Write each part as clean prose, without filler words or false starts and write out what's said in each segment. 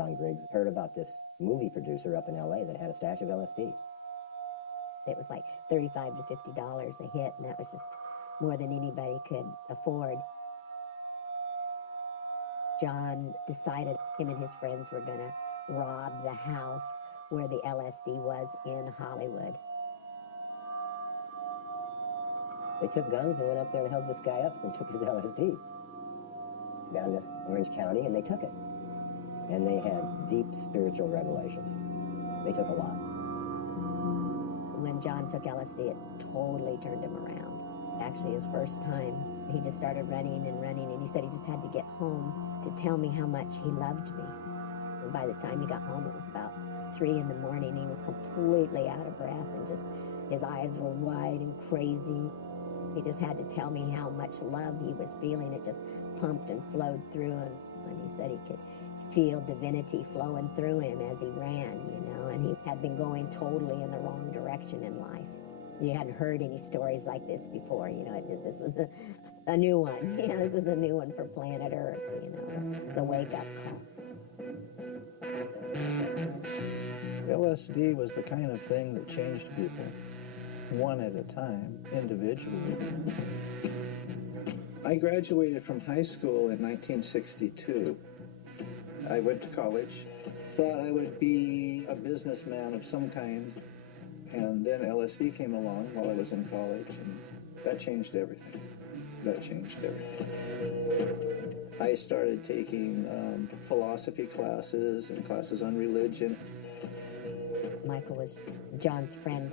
Johnny Griggs heard about this movie producer up in L.A. that had a stash of LSD. It was like $35 to $50 a hit, and that was just more than anybody could afford. John decided him and his friends were going to rob the house where the LSD was in Hollywood. They took guns and went up there to help this guy up and took his LSD down to Orange County, and they took it. And they had deep spiritual revelations. They took a lot. When John took LSD, it totally turned him around. Actually, his first time, he just started running, and he said he just had to get home to tell me how much he loved me. And by the time he got home, it was about 3 in the morning. He was completely out of breath, and just his eyes were wide and crazy. He just had to tell me how much love he was feeling. It just pumped and flowed through him. And he said he could feel divinity flowing through him as he ran, and he had been going totally in the wrong direction in life. You hadn't heard any stories like this before, this was a new one. This is a new one for planet Earth, the wake-up call. LSD was the kind of thing that changed people, one at a time, individually. I graduated from high school in 1962. I went to college, thought I would be a businessman of some kind, and then LSD came along while I was in college, and that changed everything. I started taking philosophy classes and classes on religion. Michael was John's friend.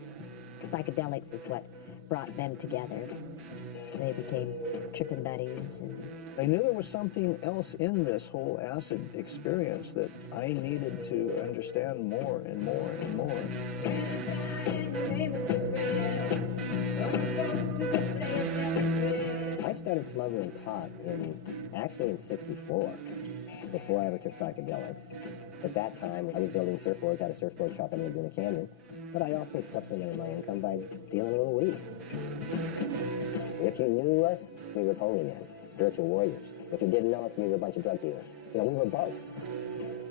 Psychedelics is what brought them together. They became tripping buddies. And I knew there was something else in this whole acid experience that I needed to understand more and more and more. I started smuggling pot actually in '64, before I ever took psychedelics. At that time, I was building surfboards at a surfboard shop in Laguna Canyon, but I also supplemented my income by dealing a little weed. If you knew us, we were holy men, spiritual warriors. If you didn't know us, we were a bunch of drug dealers. We were both.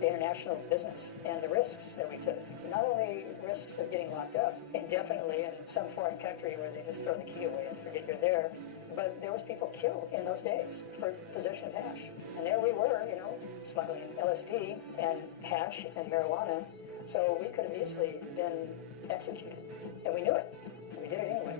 The international business and the risks that we took. Not only risks of getting locked up indefinitely in some foreign country where they just throw the key away and forget you're there, but there was people killed in those days for possession of hash. And there we were, smuggling LSD and hash and marijuana, so we could have easily been executed. And we knew it. We did it anyway.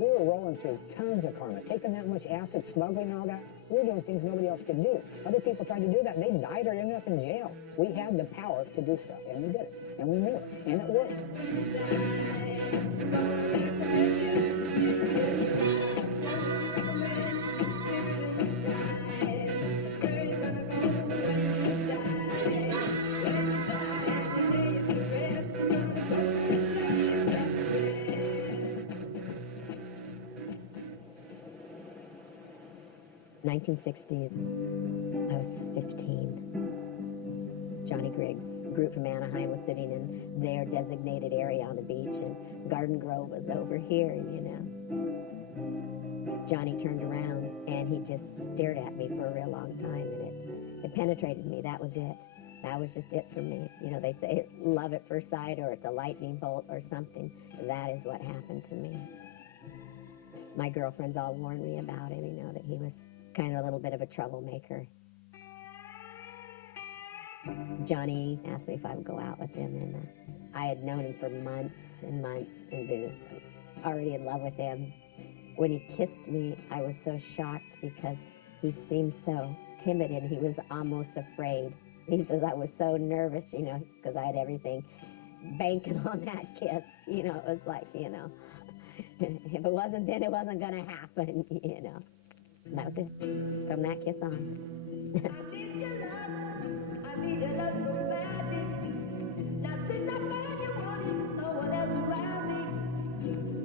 We were rolling through tons of karma, taking that much acid, smuggling and all that. We were doing things nobody else could do. Other people tried to do that, and they died or ended up in jail. We had the power to do stuff, and we did it. And we knew it, and it worked. 1960, I was 15. Johnny Griggs' group from Anaheim was sitting in their designated area on the beach, and Garden Grove was over here, Johnny turned around, and he just stared at me for a real long time, and it penetrated me. That was it. That was just it for me. They say love at first sight, or it's a lightning bolt or something. That is what happened to me. My girlfriends all warned me about him, that he was kind of a little bit of a troublemaker. Johnny asked me if I would go out with him, and I had known him for months and months and been already in love with him. When he kissed me, I was so shocked because he seemed so timid and he was almost afraid. He says I was so nervous, because I had everything banking on that kiss. It was like, if it wasn't then, it wasn't going to happen, That was it. From that kiss on. I need your love so badly. Now since I found you wanted no one else around me.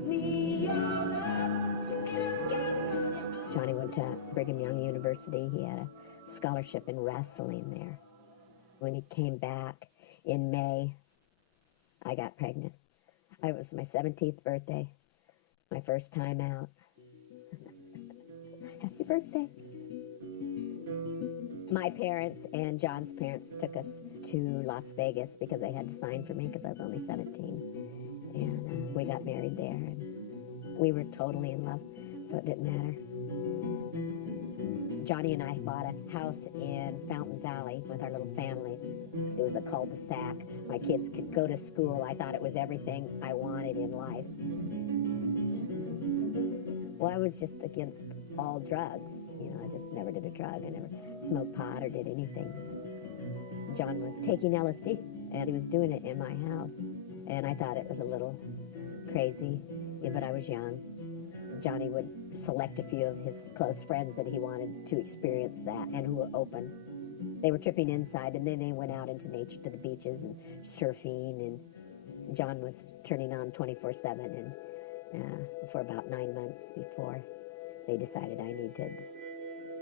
Need your love and I can't. Johnny went to Brigham Young University. He had a scholarship in wrestling there. When he came back in May, I got pregnant. It was my 17th birthday, my first time out. Happy birthday. My parents and John's parents took us to Las Vegas because they had to sign for me because I was only 17. And we got married there, and we were totally in love, so it didn't matter. Johnny and I bought a house in Fountain Valley with our little family. It was a cul-de-sac. My kids could go to school. I thought it was everything I wanted in life. Well, I was just against all drugs. You know, I just never did a drug. I never smoked pot or did anything. John was taking LSD, and he was doing it in my house. And I thought it was a little crazy, yeah, but I was young. Johnny would select a few of his close friends that he wanted to experience that and who were open. They were tripping inside, and then they went out into nature to the beaches and surfing, and John was turning on 24/7 and for about 9 months before they decided I needed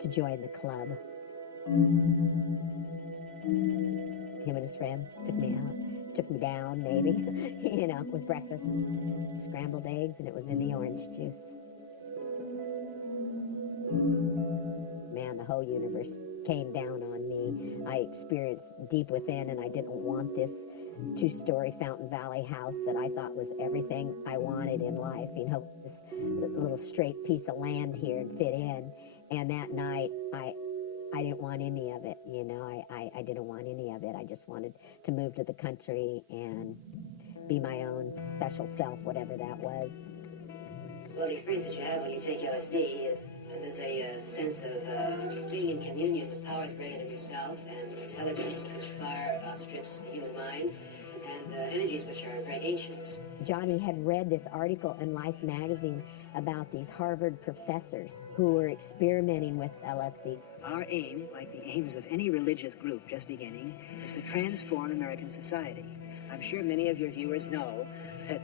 to join the club. Him and his friends took me out, took me down maybe, you know, with breakfast, scrambled eggs, and it was in the orange juice. Man, the whole universe came down on me. I experienced deep within, and I didn't want this two-story Fountain Valley house that I thought was everything I wanted in life. You know, this little straight piece of land here and fit in. And that night, I didn't want any of it, you know. I didn't want any of it. I just wanted to move to the country and be my own special self, whatever that was. Well, the experience that you have when you take LSD is there's a sense of being in communion with powers greater than yourself and intelligence which far outstrips the human mind and energies which are very ancient. Johnny had read this article in Life magazine about these Harvard professors who were experimenting with LSD. Our aim, like the aims of any religious group just beginning, is to transform American society. I'm sure many of your viewers know that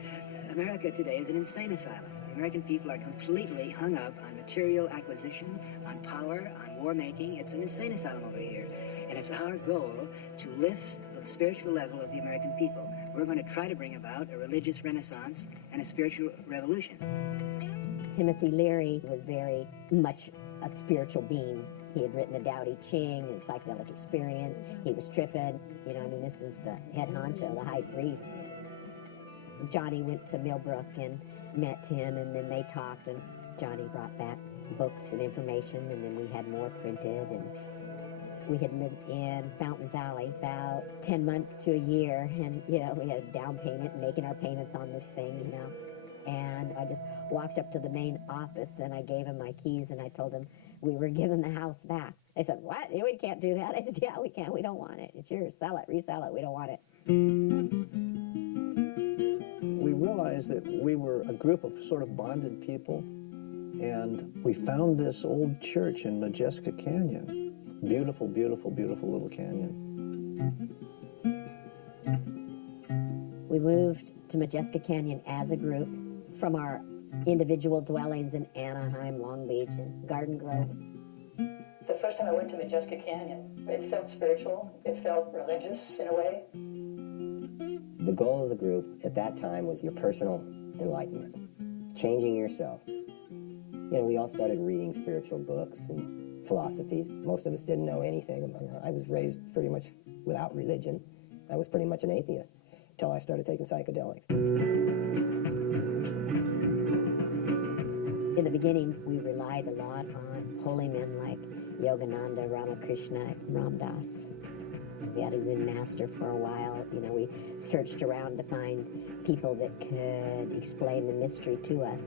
America today is an insane asylum. The American people are completely hung up on material acquisition, on power, on war-making. It's an insane asylum over here. And it's our goal to lift the spiritual level of the American people. We're going to try to bring about a religious renaissance and a spiritual revolution. Timothy Leary was very much a spiritual being. He had written the Tao Te Ching and psychedelic experience. He was tripping. You know, I mean, this was the head honcho, the high priest. Johnny went to Millbrook and met him, and then they talked, and Johnny brought back books and information, and then we had more printed, and we had lived in Fountain Valley about 10 months to a year, and, you know, we had a down payment and making our payments on this thing, you know. And I just walked up to the main office, and I gave him my keys, and I told him we were giving the house back. They said, "What? We can't do that." I said, "Yeah, we can. We don't want it. It's yours. Sell it. Resell it. We don't want it." We realized that we were a group of sort of bonded people, and we found this old church in Majeska Canyon. Beautiful, beautiful, beautiful little canyon. We moved to Majeska Canyon as a group from our individual dwellings in Anaheim, Long Beach, and Garden Grove. The first time I went to Majeska Canyon, it felt spiritual, it felt religious in a way. The goal of the group at that time was your personal enlightenment, changing yourself. You know, we all started reading spiritual books and philosophies. Most of us didn't know anything. I was raised pretty much without religion. I was pretty much an atheist until I started taking psychedelics. In the beginning, we relied a lot on holy men like Yogananda, Ramakrishna, and Ram Dass. We had a Zen master for a while. You know, we searched around to find people that could explain the mystery to us.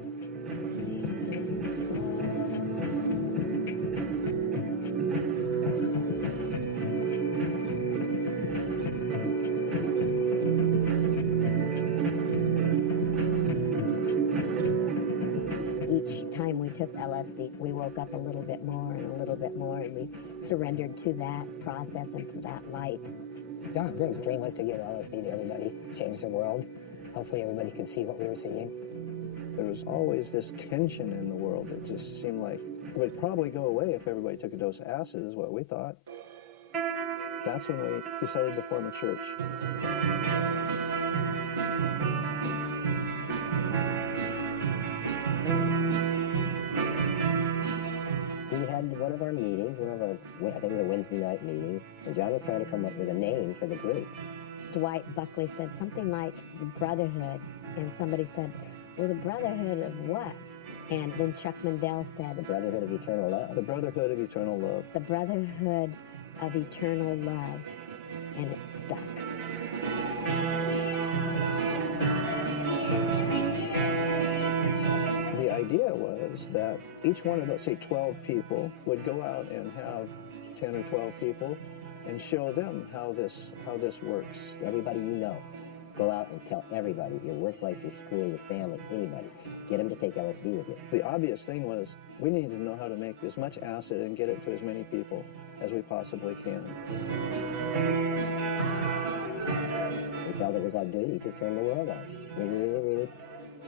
Each time we took LSD, we woke up a little bit more and a little bit more, and we surrendered to that process and to that light. John Briggs' dream was to give LSD to everybody, change the world. Hopefully everybody could see what we were seeing. There was always this tension in the world that just seemed like it would probably go away if everybody took a dose of acid, is what we thought. That's when we decided to form a church. We had one of our meetings, one of our I think it was a Wednesday night meeting, and John was trying to come up with a name for the group. Dwight Buckley said something like the Brotherhood, and somebody said, well, the Brotherhood of what? And then Chuck Mandel said, The Brotherhood of Eternal Love. The Brotherhood of Eternal Love. the Brotherhood of Eternal Love, and it stuck. The idea was that each one of those, say 12 people, would go out and have 10 or 12 people and show them how this works. Everybody you know, go out and tell everybody, your workplace, your school, your family, anybody. Get them to take LSD with you. The obvious thing was we needed to know how to make as much acid and get it to as many people as we possibly can. We felt it was our duty to turn the world on. We really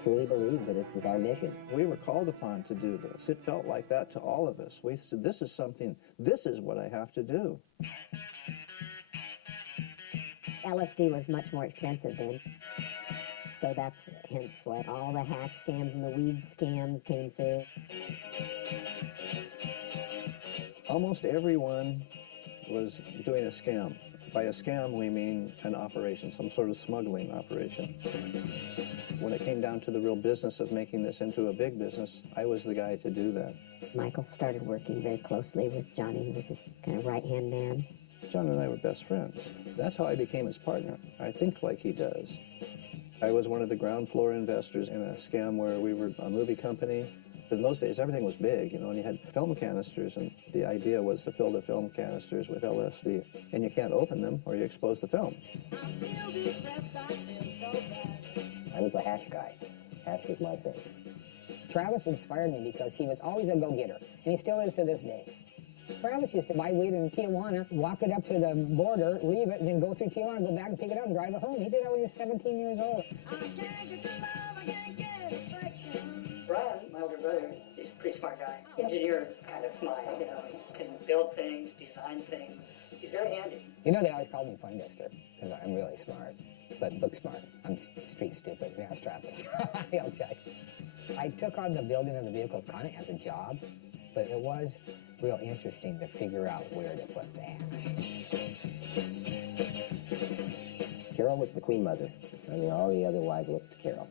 truly believe that this is our mission. We were called upon to do this. It felt like that to all of us. We said, this is what I have to do. LSD was much more expensive then. So that's hence what all the hash scams and the weed scams came through. Almost everyone was doing a scam. By a scam, we mean an operation, some sort of smuggling operation. When it came down to the real business of making this into a big business, I was the guy to do that. Michael started working very closely with Johnny. He was his kind of right-hand man. John and I were best friends. That's how I became his partner. I think like he does. I was one of the ground floor investors in a scam where we were a movie company. In those days, everything was big, and you had film canisters, and the idea was to fill the film canisters with LSD. And you can't open them, or you expose the film. I was a hash guy. Hash was my thing. Travis inspired me because he was always a go-getter, and he still is to this day. Travis used to buy weed in Tijuana, walk it up to the border, leave it, and then go through Tijuana, go back and pick it up and drive it home. He did that when he was 17 years old. Ron, my older brother, he's a pretty smart guy. Engineer kind of mind, he can build things, design things. He's very handy. You know, they always called me Poindexter because I'm really smart, but book smart. I'm street stupid. Yeah, Travis. He'll tell you. I took on the building of the vehicles kind of as a job, but it was real interesting to figure out where to put the hash. Carol was the queen mother. I mean, all the other wives looked to Carol.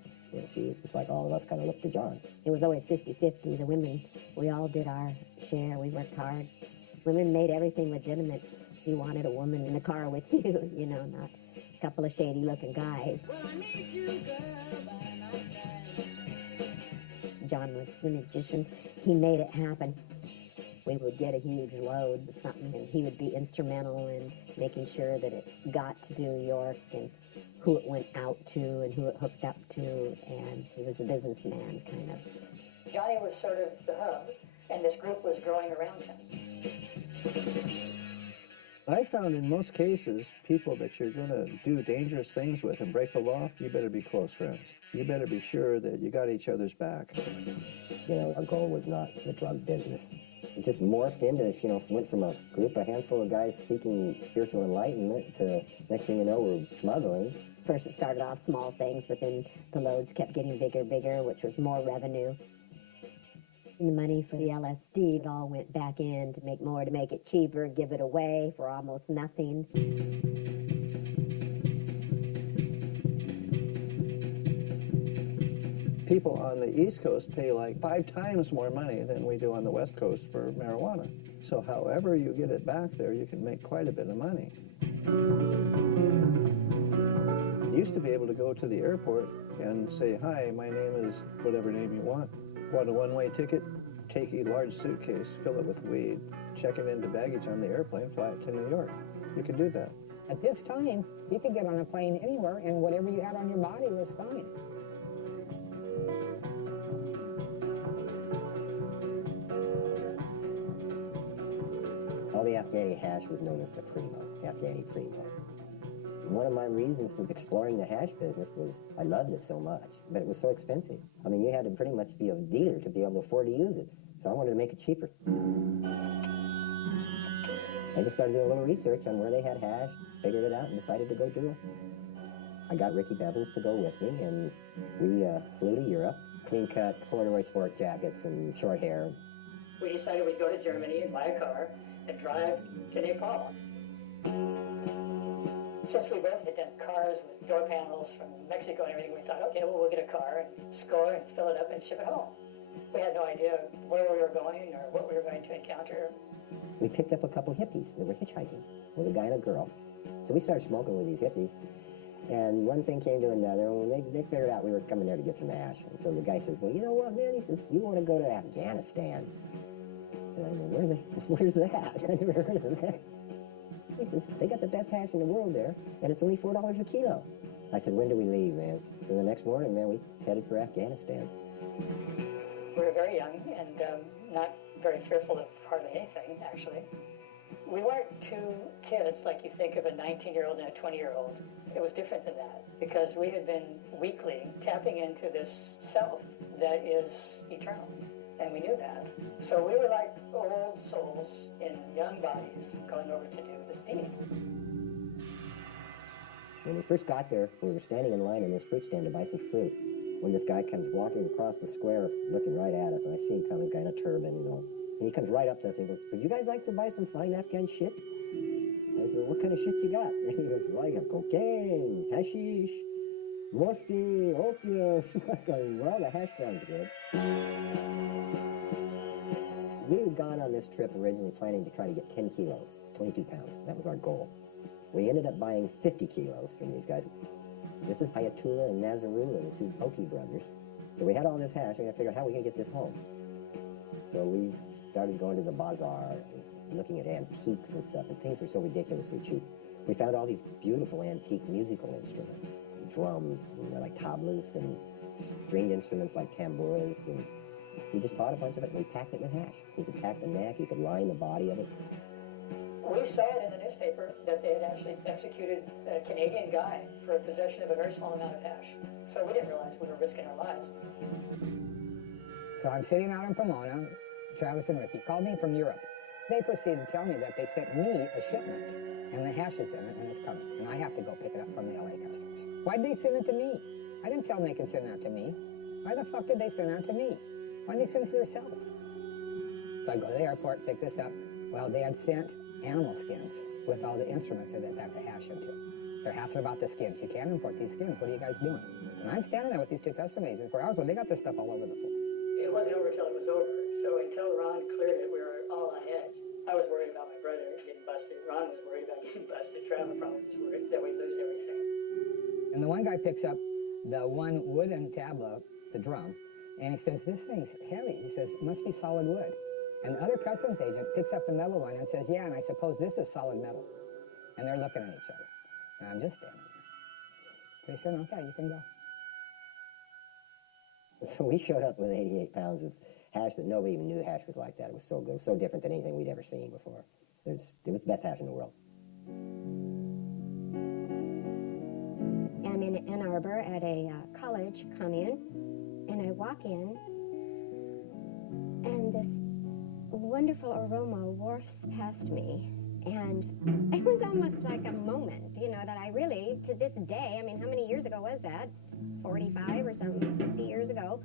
She was just like all of us kind of looked to John. It was always 50-50. The women, we all did our share. We worked hard. Women made everything legitimate. You wanted a woman in the car with you, not a couple of shady-looking guys. John was the magician. He made it happen. We would get a huge load of something, and he would be instrumental in making sure that it got to New York and who it went out to and who it hooked up to, and he was a businessman, kind of. Johnny was sort of the hub, and this group was growing around him. I found in most cases, people that you're going to do dangerous things with and break the law, you better be close friends. You better be sure that you got each other's back. Our goal was not the drug business. It just morphed into, went from a handful of guys seeking spiritual enlightenment to next thing you know, we're smuggling. First it started off small things, but then the loads kept getting bigger, which was more revenue. And the money for the LSD, it all went back in to make more, to make it cheaper, give it away for almost nothing. People on the East Coast pay like 5 times more money than we do on the West Coast for marijuana. So however you get it back there, you can make quite a bit of money. You used to be able to go to the airport and say, hi, my name is whatever name you want. Want a one-way ticket? Take a large suitcase, fill it with weed, check it into baggage on the airplane, fly it to New York. You could do that. At this time, you could get on a plane anywhere, and whatever you had on your body was fine. All the Afghani hash was known as the Primo, Afghani Primo. One of my reasons for exploring the hash business was I loved it so much, but it was so expensive. I mean, you had to pretty much be a dealer to be able to afford to use it. So I wanted to make it cheaper. I just started doing a little research on where they had hash, figured it out, and decided to go do it. I got Ricky Bevins to go with me, and we flew to Europe, clean-cut corduroy sport jackets and short hair. We decided we'd go to Germany and buy a car and drive to Nepal. Since we both had done cars with door panels from Mexico and everything, we thought, okay, well, we'll get a car and score and fill it up and ship it home. We had no idea where we were going or what we were going to encounter. We picked up a couple hippies that were hitchhiking. It was a guy and a girl. So we started smoking with these hippies. And one thing came to another, and they figured out we were coming there to get some hash. And so the guy says, well, you know what, man? He says, you want to go to Afghanistan. So I said, where's that? I never heard of that. He says, they got the best hash in the world there, and it's only $4 a kilo. I said, when do we leave, man? So the next morning, man, we headed for Afghanistan. We were very young and not very fearful of hardly anything, actually. We weren't two kids like you think of a 19-year-old and a 20-year-old. It was different than that because we had been weekly tapping into this self that is eternal, and we knew that. So we were like old souls in young bodies going over to do this deed. When we first got there, we were standing in line in this fruit stand to buy some fruit. When this guy comes walking across the square, looking right at us, and I see him coming, guy in a turban, you know. And he comes right up to us and he goes, would you guys like to buy some fine Afghan shit? I said, what kind of shit you got? And he goes, well, I got cocaine, hashish, morphine, opium. I go, well, the hash sounds good. We had gone on this trip originally planning to try to get 10 kilos, 22 pounds. That was our goal. We ended up buying 50 kilos from these guys. This is Ayatollah and Nazarullah, the two Pokey brothers. So we had all this hash, and we had to figure out how we can get this home. So we started going to the bazaar, and looking at antiques and stuff, and things were so ridiculously cheap. We found all these beautiful antique musical instruments, drums, and like tablas, and stringed instruments like tambours, and we just bought a bunch of it, and we packed it with hash. You could pack the neck, you could line the body of it. We saw it in the newspaper that they had actually executed a Canadian guy for possession of a very small amount of hash. So we didn't realize we were risking our lives. So I'm sitting out in Pomona. Travis and Ricky called me from Europe. They proceeded to tell me that they sent me a shipment, and the hash is in it, and it's coming, and I have to go pick it up from the LA customs. Why'd they send it to me? I didn't tell them they could send that to me. Why the fuck did they send that to me? Why'd they send it to themselves? So I go to the airport, pick this up. Well, they had sent animal skins with all the instruments that they packed the hash into. They're hassling about the skins. You can't import these skins. What are you guys doing? And I'm standing there with these two custom agents for hours when they got this stuff all over the floor. It wasn't over till it was over. So until Ron cleared it, we were all on edge. I was worried about my brother getting busted. Ron was worried about getting busted. Travis probably was worried that we'd lose everything. And the one guy picks up the one wooden tabla, the drum, and he says, this thing's heavy. He says, it must be solid wood. And the other customs agent picks up the metal one and says, yeah, and I suppose this is solid metal. And they're looking at each other. And I'm just standing there. They said, okay, you can go. So we showed up with 88 pounds of hash that nobody even knew hash was like that. It was so good. It was so different than anything we'd ever seen before. It was the best hash in the world. I'm in Ann Arbor at a college commune, and I walk in, and this wonderful aroma wafts past me, and it was almost like a moment, you know, that I really, to this day, I mean, how many years ago was that? 45 or something, 50 years ago,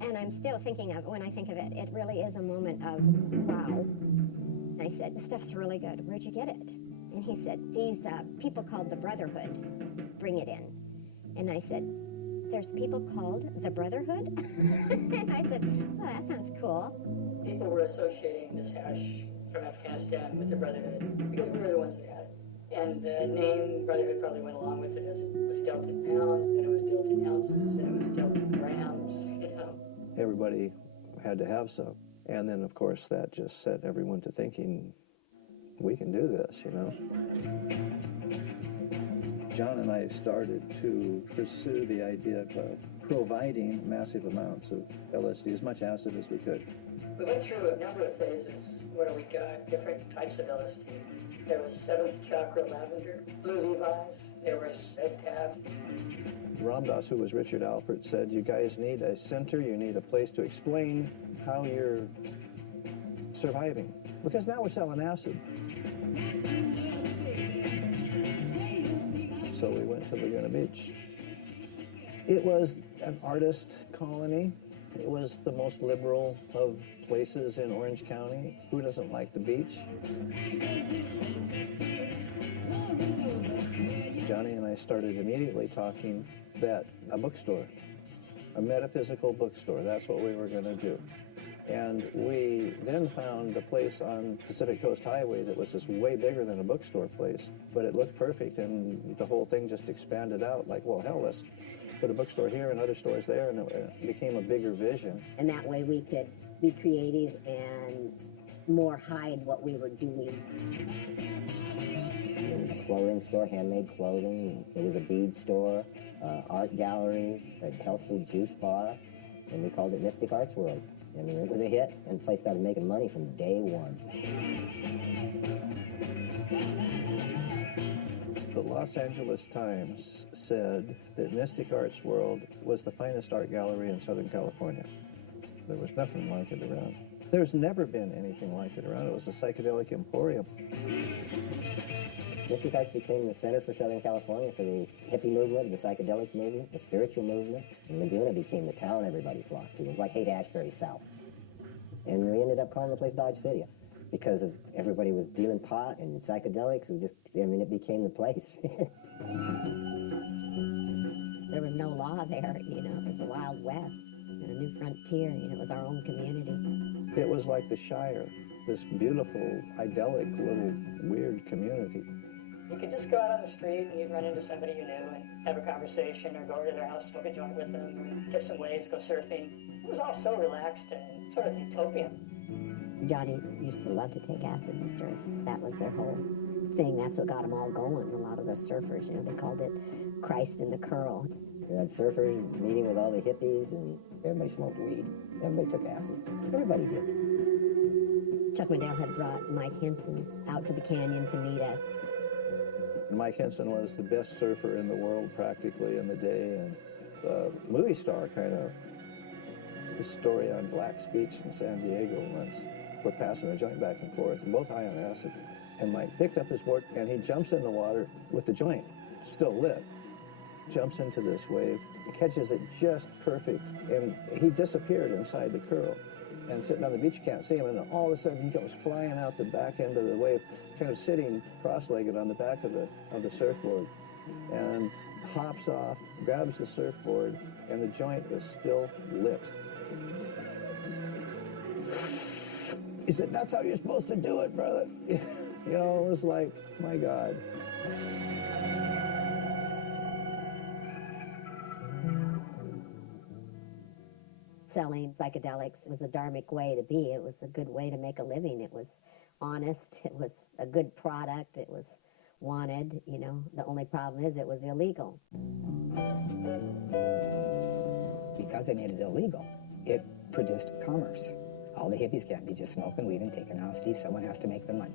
and I'm still thinking of it. When I think of it, it really is a moment of wow. I said, this stuff's really good. Where'd you get it? And he said, these people called the Brotherhood bring it in. And I said, there's people called the Brotherhood? And I said, well, that sounds cool. People were associating this hash from Afghanistan with the Brotherhood because we were the ones that had it. And the name Brotherhood probably went along with it as it was dealt in pounds, and it was dealt in ounces, and it was dealt in grams, you know. Everybody had to have some. And then, of course, that just set everyone to thinking, we can do this, you know. John and I started to pursue the idea of providing massive amounts of LSD, as much acid as we could. We went through a number of phases where we got different types of LSD. There was 7th chakra lavender, blue Levi's, there was red tab. Ramdas, who was Richard Alpert, said, you guys need a center, you need a place to explain how you're surviving. Because now we're selling acid. So we went to Laguna Beach. It was an artist colony. It was the most liberal of places in Orange County. Who doesn't like the beach? Johnny and I started immediately talking that a bookstore, a metaphysical bookstore, that's what we were going to do. And we then found a place on Pacific Coast Highway that was just way bigger than a bookstore place, but it looked perfect, and the whole thing just expanded out like, well, hell, let's put a bookstore here and other stores there, and it became a bigger vision. And that way we could be creative and more hide what we were doing. There was a clothing store, handmade clothing. There was a bead store, art gallery, a health food juice bar, and we called it Mystic Arts World. And it was a hit, and the place started making money from day one. The Los Angeles Times said that Mystic Arts World was the finest art gallery in Southern California. There was nothing like it around. There's never been anything like it around. It was a psychedelic emporium. Mystic Arts became the center for Southern California for the hippie movement, the psychedelic movement, the spiritual movement. And Laguna became the town everybody flocked to. It was like Haight-Ashbury South. And we ended up calling the place Dodge City because of everybody was dealing pot and psychedelics. It became the place. There was no law there, you know. It was the Wild West and a new frontier, you know. It was our own community. It was like the Shire, this beautiful, idyllic, little, weird community. You could just go out on the street and you'd run into somebody you knew and have a conversation or go over to their house, smoke a joint with them, or catch some waves, go surfing. It was all so relaxed and sort of utopian. Johnny used to love to take acid to surf. That was their whole thing. That's what got them all going, a lot of those surfers. You know, they called it Christ in the Curl. We had surfers meeting with all the hippies, and everybody smoked weed. Everybody took acid. Everybody did. Chuck Liddell had brought Mike Henson out to the canyon to meet us. Mike Henson was the best surfer in the world practically in the day, and a movie star kind of. This story on Black's Beach in San Diego once. We're passing a joint back and forth, and both high on acid. And Mike picked up his board, and he jumps in the water with the joint still lit. Jumps into this wave, catches it just perfect, and he disappeared inside the curl. And sitting on the beach, you can't see him, and then all of a sudden he goes flying out the back end of the wave, kind of sitting cross-legged on the back of the surfboard, and hops off, grabs the surfboard, and the joint is still lit. He said, "That's how you're supposed to do it, brother." You know, it was like, my God. Selling psychedelics was a dharmic way to be. It was a good way to make a living. It was honest. It was a good product. It was wanted, you know. The only problem is it was illegal. Because they made it illegal, it produced commerce. All the hippies can't be just smoking weed and taking LSD. Someone has to make the money.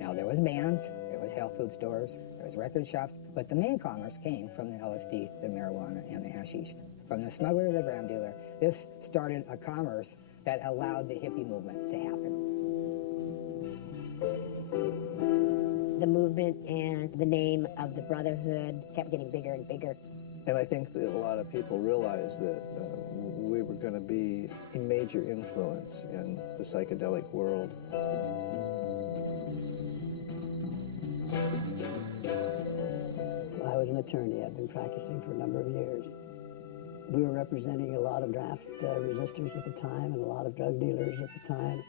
Now, there was bands, there was health food stores, there was record shops, but the main commerce came from the LSD, the marijuana, and the hashish. From the smuggler to the gram dealer, this started a commerce that allowed the hippie movement to happen. The movement and the name of the Brotherhood kept getting bigger and bigger. And I think that a lot of people realized that we were going to be a major influence in the psychedelic world. I was an attorney. I'd been practicing for a number of years. We were representing a lot of draft resistors at the time and a lot of drug dealers at the time.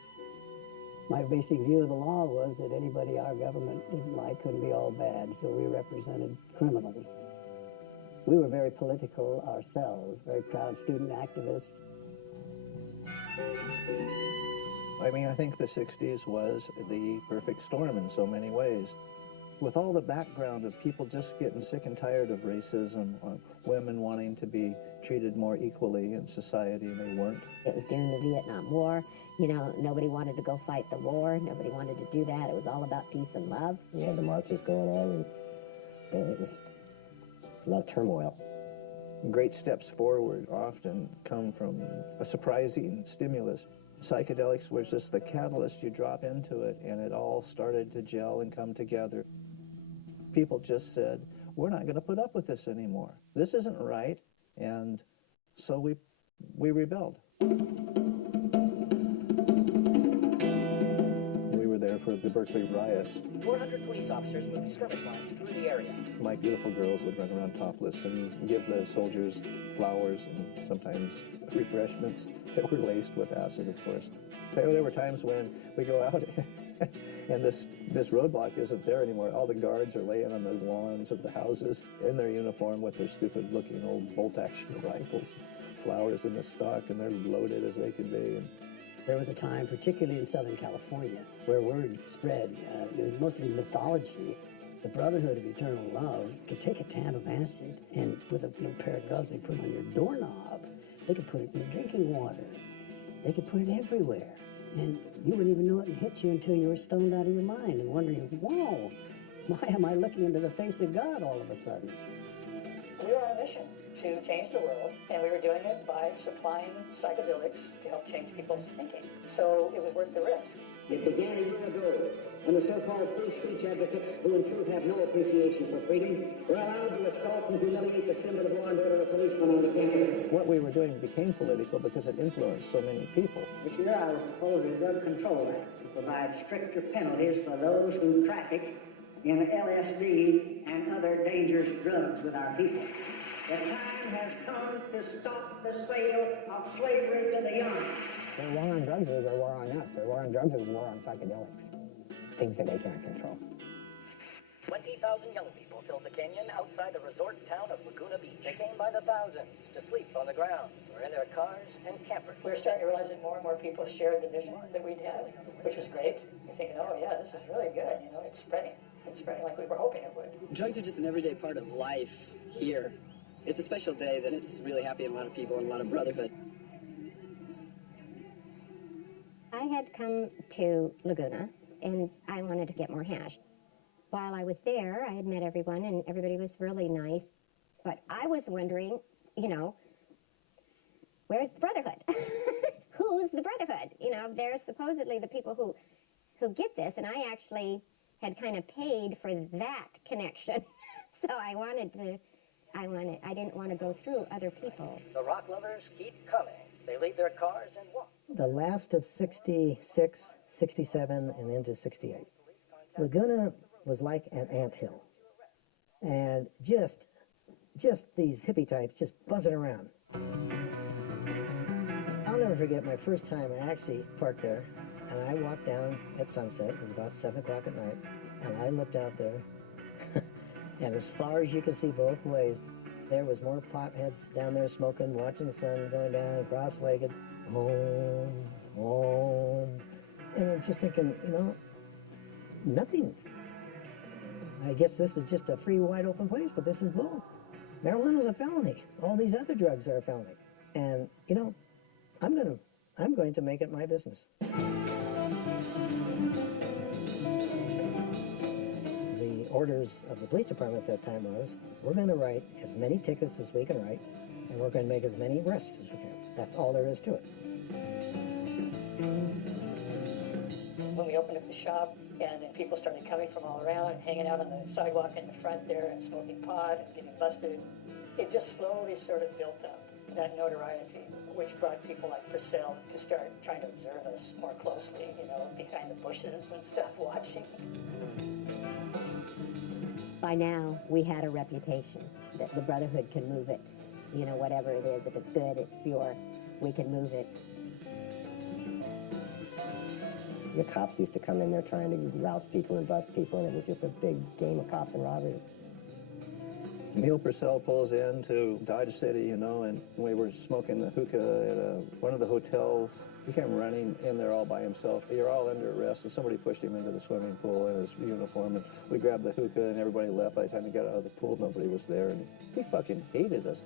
My basic view of the law was that anybody our government didn't like couldn't be all bad, so we represented criminals. We were very political ourselves, very proud student activists. I mean, I think the 60s was the perfect storm in so many ways. With all the background of people just getting sick and tired of racism, women wanting to be treated more equally in society, and they weren't. It was during the Vietnam War. You know, nobody wanted to go fight the war. Nobody wanted to do that. It was all about peace and love. We had the marches going on, and it was a lot of turmoil. Great steps forward often come from a surprising stimulus. Psychedelics was just the catalyst. You drop into it, and it all started to gel and come together. People just said, we're not going to put up with this anymore. This isn't right. And so we we rebelled. We were there for the Berkeley riots. 400 police officers moved skirmish lines through the area. My beautiful girls would run around topless and give the soldiers flowers and sometimes refreshments that were laced with acid, of course. There were times when we go out and this roadblock isn't there anymore. All the guards are laying on the lawns of the houses in their uniform with their stupid-looking old bolt-action rifles, flowers in the stock, and they're loaded as they can be. And there was a time, particularly in Southern California, where word spread, it was mostly mythology. The Brotherhood of Eternal Love could take a tab of acid and with a little pair of gloves they put on your doorknob. They could put it in your drinking water. They could put it everywhere. And you wouldn't even know it hit you until you were stoned out of your mind and wondering, whoa, why am I looking into the face of God all of a sudden? We were on a mission to change the world, and we were doing it by supplying psychedelics to help change people's thinking. So it was worth the risk. It began a year ago when the so-called free speech advocates, who in truth have no appreciation for freedom, were allowed to assault and humiliate the symbol of law and order of policemen on the campus. what we were doing became political because it influenced so many people. This year I will propose a drug control act to provide stricter penalties for those who traffic in LSD and other dangerous drugs with our people. The time has come to stop the sale of slavery to the young. Their war on drugs is their war on us. Their war on drugs is war on psychedelics, things that they can't control. 20,000 young people filled the canyon outside the resort town of Laguna Beach. They came by the thousands to sleep on the ground or in their cars and campers. We were starting to realize that more and more people shared the vision that we'd had, which was great. We're thinking, oh yeah, this is really good. You know, it's spreading. It's spreading like we were hoping it would. Drugs are just an everyday part of life here. It's a special day that it's really happy in a lot of people and a lot of brotherhood. I had come to Laguna, and I wanted to get more hash. While I was there, I had met everyone, and everybody was really nice. But I was wondering, you know, where's the Brotherhood? Who's the Brotherhood? You know, they're supposedly the people who get this, and I actually had kind of paid for that connection. So I didn't want to go through other people. The rock lovers keep coming. They leave their cars and walk. The last of 66, 67, and into 68. Laguna was like an anthill. And just these hippie types just buzzing around. I'll never forget my first time I actually parked there, and I walked down at sunset. It was about 7 o'clock at night, and I looked out there, and as far as you could see both ways, there was more potheads down there smoking, watching the sun going down, cross-legged, home, home. And I'm just thinking, you know, nothing. I guess this is just a free, wide open place, but this is bull. Marijuana is a felony. All these other drugs are a felony. And, you know, I'm going to make it my business. The orders of the police department at that time was, we're going to write as many tickets as we can write, and we're going to make as many arrests as we can. That's all there is to it. When we opened up the shop, and then people started coming from all around and hanging out on the sidewalk in the front there and smoking pot and getting busted, it just slowly sort of built up, that notoriety, which brought people like Purcell to start trying to observe us more closely, you know, behind the bushes and stuff, watching. By now, we had a reputation that the Brotherhood can move it. You know, whatever it is, if it's good, it's pure, we can move it. The cops used to come in there trying to rouse people and bust people, and it was just a big game of cops and robbery. Neil Purcell pulls into Dodge City, you know, and we were smoking the hookah at one of the hotels. He came running in there all by himself. You're all under arrest, and somebody pushed him into the swimming pool in his uniform, and we grabbed the hookah, and everybody left. By the time we got out of the pool, nobody was there, and he fucking hated us.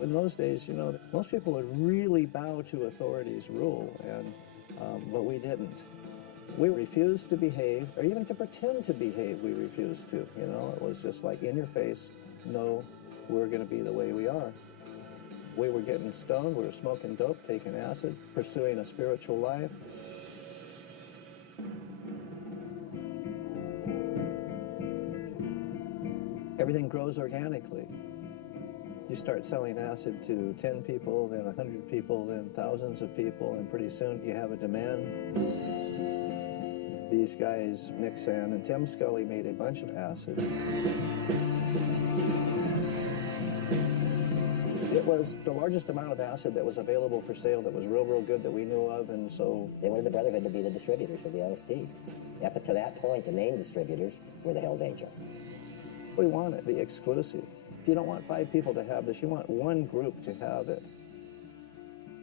In those days, you know, most people would really bow to authorities' rule, and but we didn't. We refused to behave, or even to pretend to behave, we refused to. You know, it was just like in your face, no, we're going to be the way we are. We were getting stoned, we were smoking dope, taking acid, pursuing a spiritual life. Everything grows organically. You start selling acid to 10 people, then 100 people, then thousands of people, and pretty soon you have a demand. These guys, Nick Sand and Tim Scully, made a bunch of acid. It was the largest amount of acid that was available for sale that was real good that we knew of, and so... They wanted the Brotherhood to be the distributors of the LSD. Up to that point, the main distributors were the Hells Angels. We want it, the exclusive. You don't want 5 people to have this, you want one group to have it.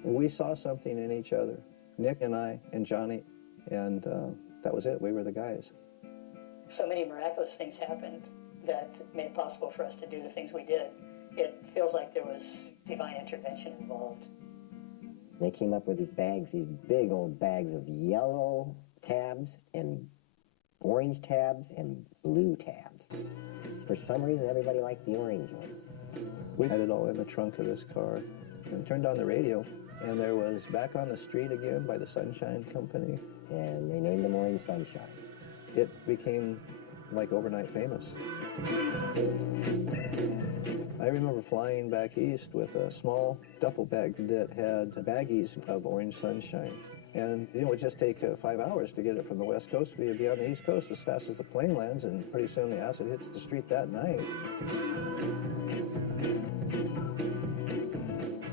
And we saw something in each other, Nick and I and Johnny, and that was it, we were the guys. So many miraculous things happened that made it possible for us to do the things we did. It feels like there was divine intervention involved. They came up with these bags, these big old bags of yellow tabs and orange tabs and blue tabs. For some reason, everybody liked the orange ones. We had it all in the trunk of this car and turned on the radio, and there was Back on the Street Again by the Sunshine Company. And they named them Orange Sunshine. It became like overnight famous. I remember flying back east with a small duffel bag that had baggies of Orange Sunshine. And it would just take 5 hours to get it from the West Coast. We'd be on the East Coast as fast as the plane lands, and pretty soon the acid hits the street that night.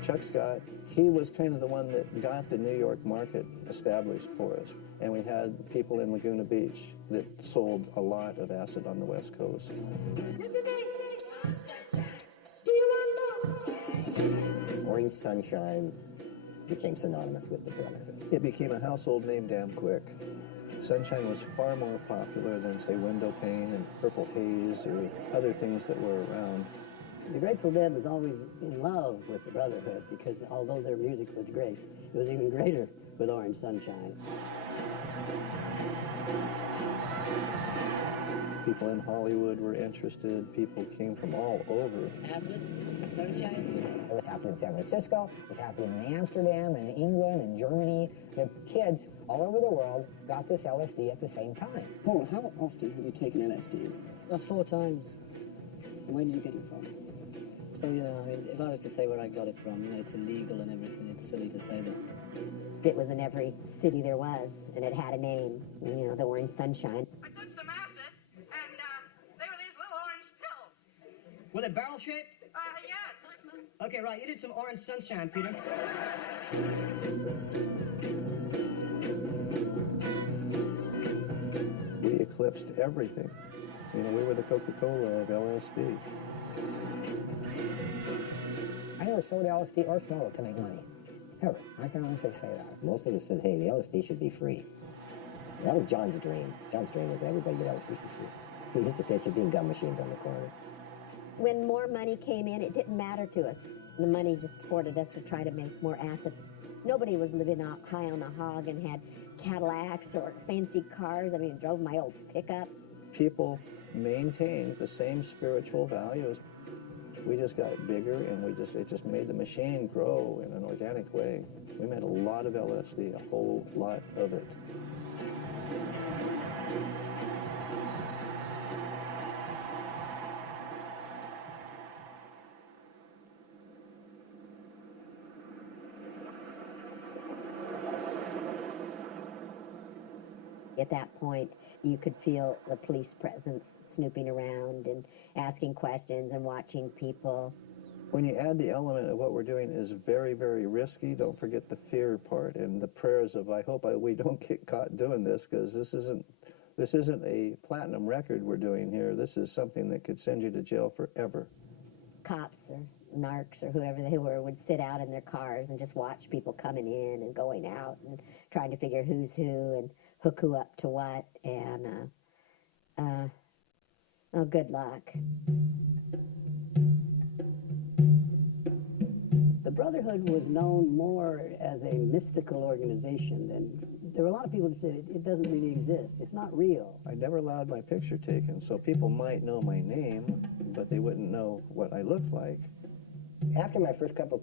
Chuck Scott, he was kind of the one that got the New York market established for us. And we had people in Laguna Beach that sold a lot of acid on the West Coast. Orange Sunshine became synonymous with the Brotherhood. It became a household name damn quick. Sunshine was far more popular than, say, Window Pane and Purple Haze or other things that were around. The Grateful Dead was always in love with the Brotherhood because although their music was great, it was even greater with Orange Sunshine. People in Hollywood were interested. People came from all over. Acid, sunshine. It was happening in San Francisco, it was happening in Amsterdam, and England, and Germany. The kids all over the world got this LSD at the same time. Paul, how often have you taken LSD? 4 times. And where did you get it from? So, I mean, if I was to say where I got it from, it's illegal and everything. It's silly to say that. It was in every city there was, and it had a name, the Orange Sunshine. I took some acid, and they were these little orange pills. Were they barrel-shaped? Yes. Okay, right. You did some Orange Sunshine, Peter. We eclipsed everything. We were the Coca-Cola of LSD. I never sold LSD or smoked it to make money. Ever. I can honestly say that. Most of us said, hey, the LSD should be free. That was John's dream. John's dream was everybody get LSD for free. He used to say it should be in gum machines on the corner. When more money came in, it didn't matter to us. The money just afforded us to try to make more acid. Nobody was living out high on the hog and had Cadillacs or fancy cars. I mean, drove my old pickup. People maintained the same spiritual values. We just got bigger, and it just made the machine grow in an organic way. We made a lot of LSD, a whole lot of it. At that point, you could feel the police presence snooping around and asking questions and watching people. When you add the element of what we're doing is very, very risky, don't forget the fear part and the prayers of, I hope we don't get caught doing this, because this isn't a platinum record we're doing here. This is something that could send you to jail forever. Cops or narcs or whoever they were would sit out in their cars and just watch people coming in and going out and trying to figure who's who and hook who up to what, and good luck. The Brotherhood was known more as a mystical organization than... There were a lot of people who said it doesn't really exist. It's not real. I never allowed my picture taken, so people might know my name, but they wouldn't know what I looked like. After my first trip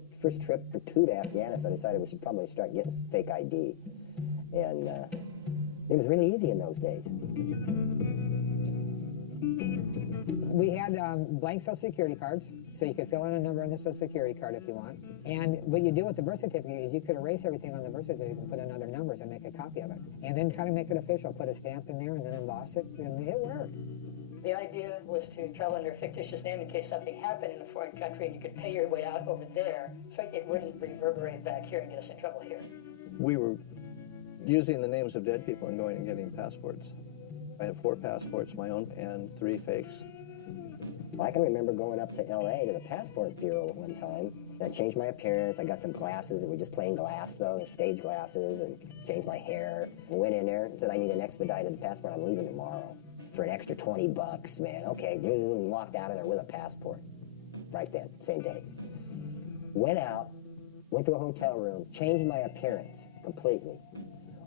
or two to Afghanistan, I decided we should probably start getting fake ID. And it was really easy in those days. We had blank Social Security cards, So you could fill in a number on the Social Security card if you want. And what you do with the birth certificate is you could erase everything on the birth certificate and put in other numbers and make a copy of it. And then kind of make it official, put a stamp in there and then emboss it, and it worked. The idea was to travel under a fictitious name in case something happened in a foreign country and you could pay your way out over there so it wouldn't reverberate back here and get us in trouble here. We were using the names of dead people and going and getting passports. I have 4 passports, my own, and 3 fakes. I can remember going up to L.A. to the passport bureau at one time. And I changed my appearance. I got some glasses that were just plain glass, though, stage glasses, and changed my hair. And went in there and said, I need an expedited passport. I'm leaving tomorrow for an extra $20, man. Okay, and walked out of there with a passport. Right then, same day. Went out, went to a hotel room, changed my appearance completely.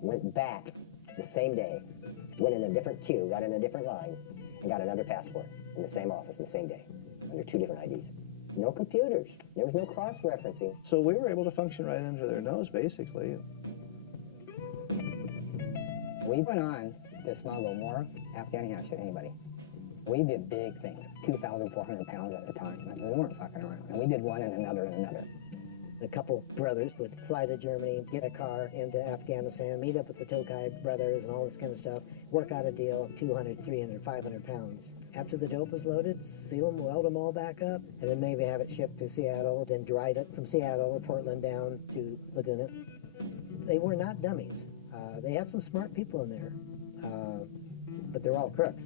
Went back the same day, went in a different queue, got in a different line, and got another passport in the same office in the same day, under 2 different IDs. No computers. There was no cross-referencing. So we were able to function right under their nose, basically. We went on to smuggle more Afghani hash than anybody. We did big things, 2,400 pounds at a time. We weren't fucking around. And we did one and another and another. A couple brothers would fly to Germany, get a car into Afghanistan, meet up with the Tokai brothers and all this kind of stuff, work out a deal of 200, 300, 500 pounds. After the dope was loaded, seal them, weld them all back up, and then maybe have it shipped to Seattle, then drive it from Seattle or Portland down to Laguna. They were not dummies. They had some smart people in there, but they're all crooks.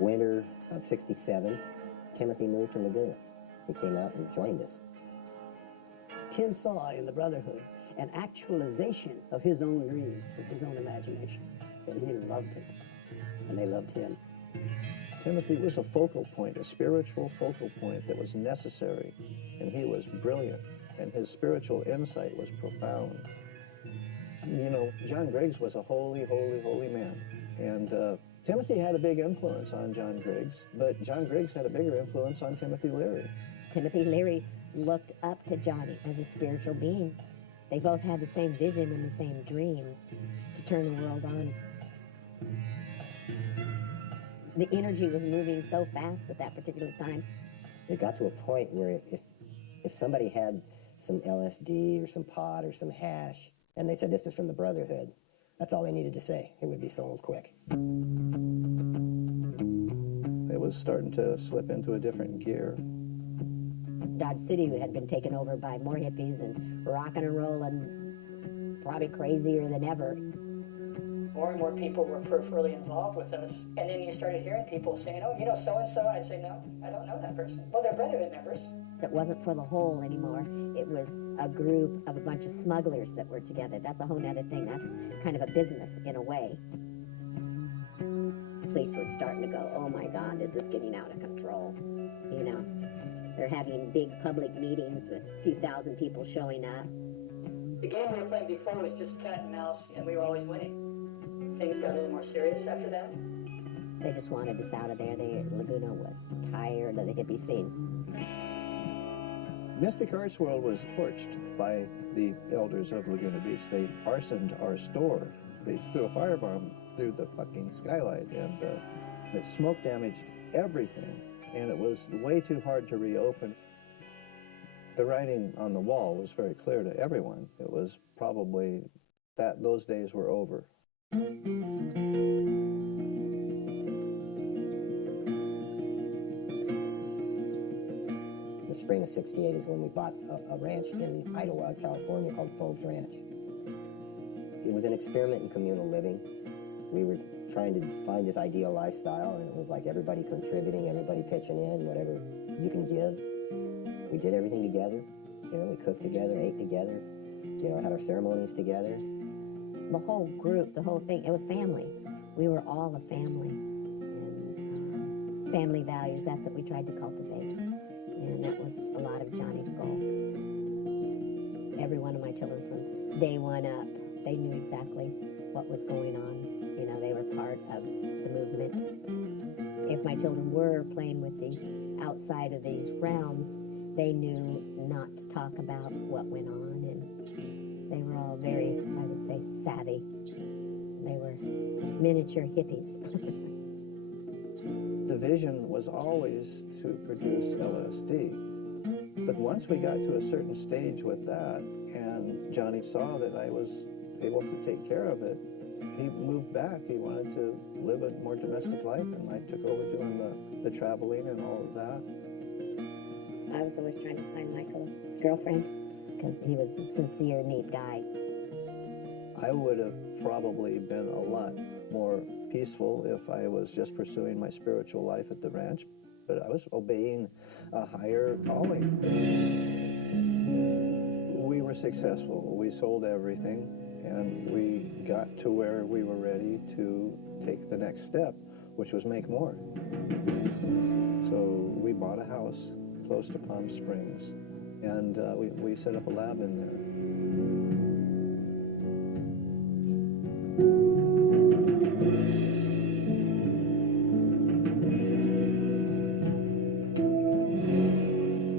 Winter of '67, Timothy moved to Laguna. He came out and joined us. Tim saw in the Brotherhood an actualization of his own dreams, of his own imagination, and he loved it, and they loved him. Timothy was a focal point, a spiritual focal point that was necessary, and he was brilliant, and his spiritual insight was profound. You know, John Griggs was a holy, holy, holy man, and Timothy had a big influence on John Griggs, but John Griggs had a bigger influence on Timothy Leary. Timothy Leary looked up to Johnny as a spiritual being. They both had the same vision and the same dream to turn the world on. The energy was moving so fast at that particular time. It got to a point where if somebody had some LSD or some pot or some hash, and they said this was from the Brotherhood, that's all they needed to say. It would be sold quick. It was starting to slip into a different gear. Dodge City had been taken over by more hippies and rocking and rolling, probably crazier than ever. More and more people were peripherally involved with us, and then you started hearing people saying, oh, you know so-and-so? I'd say, no, I don't know that person. Well, they're Brotherhood members. It wasn't for the whole anymore. It was a group of a bunch of smugglers that were together. That's a whole other thing. That's kind of a business in a way. Police were starting to go, oh my God, this is getting out of control. You know, they're having big public meetings with a few thousand people showing up. The game we were playing before was just cat and mouse, and we were always winning. Things got a little more serious after that. They just wanted us out of there. Laguna was tired of the hippie scene. Mystic Arts World was torched by the elders of Laguna Beach. They arsoned our store. They threw a firebomb through the fucking skylight, and the smoke damaged everything, and it was way too hard to reopen. The writing on the wall was very clear to everyone. It was probably that those days were over. The spring of '68 is when we bought a ranch in Idlewild, California called Fogues Ranch. It was an experiment in communal living. We were trying to find this ideal lifestyle, and it was like everybody contributing, everybody pitching in, whatever you can give. We did everything together. You know, we cooked together, ate together, you know, had our ceremonies together. The whole group, the whole thing, it was family. We were all a family. And family values, that's what we tried to cultivate. And that was a lot of Johnny's goal. Every one of my children from day one up, they knew exactly what was going on. You know, they were part of the movement. If my children were playing with the outside of these realms, they knew not to talk about what went on, and they were all very, I would say, savvy. They were miniature hippies. The vision was always to produce LSD. But once we got to a certain stage with that, and Johnny saw that I was able to take care of it, he moved back. He wanted to live a more domestic life, and I took over doing the traveling and all of that. I was always trying to find Michael a girlfriend because he was a sincere, neat guy. I would have probably been a lot more peaceful if I was just pursuing my spiritual life at the ranch, but I was obeying a higher calling. We were successful. We sold everything, and we got to where we were ready to take the next step, which was make more. So we bought a house close to Palm Springs, and we set up a lab in there.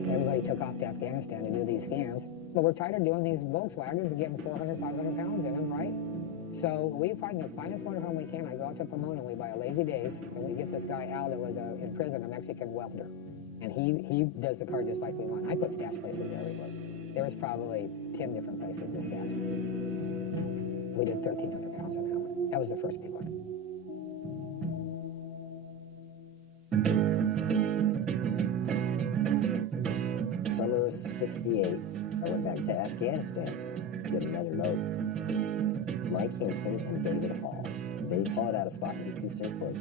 Everybody took off to Afghanistan to do these scams, but we're tired of doing these Volkswagens and getting 400, 500 pounds in them, right? So we find the finest motorhome we can. I go out to Pomona, we buy a Lazy Days, and we get this guy Al that was in prison, a Mexican welder. And he does the car just like we want. I put stash places everywhere. There was probably 10 different places to stash. We did 1,300 pounds an hour. That was the first big one. Summer of '68, I went back to Afghanistan, did another load. Mike Hinson and David Hall. They fought out a spot with these two surfboards.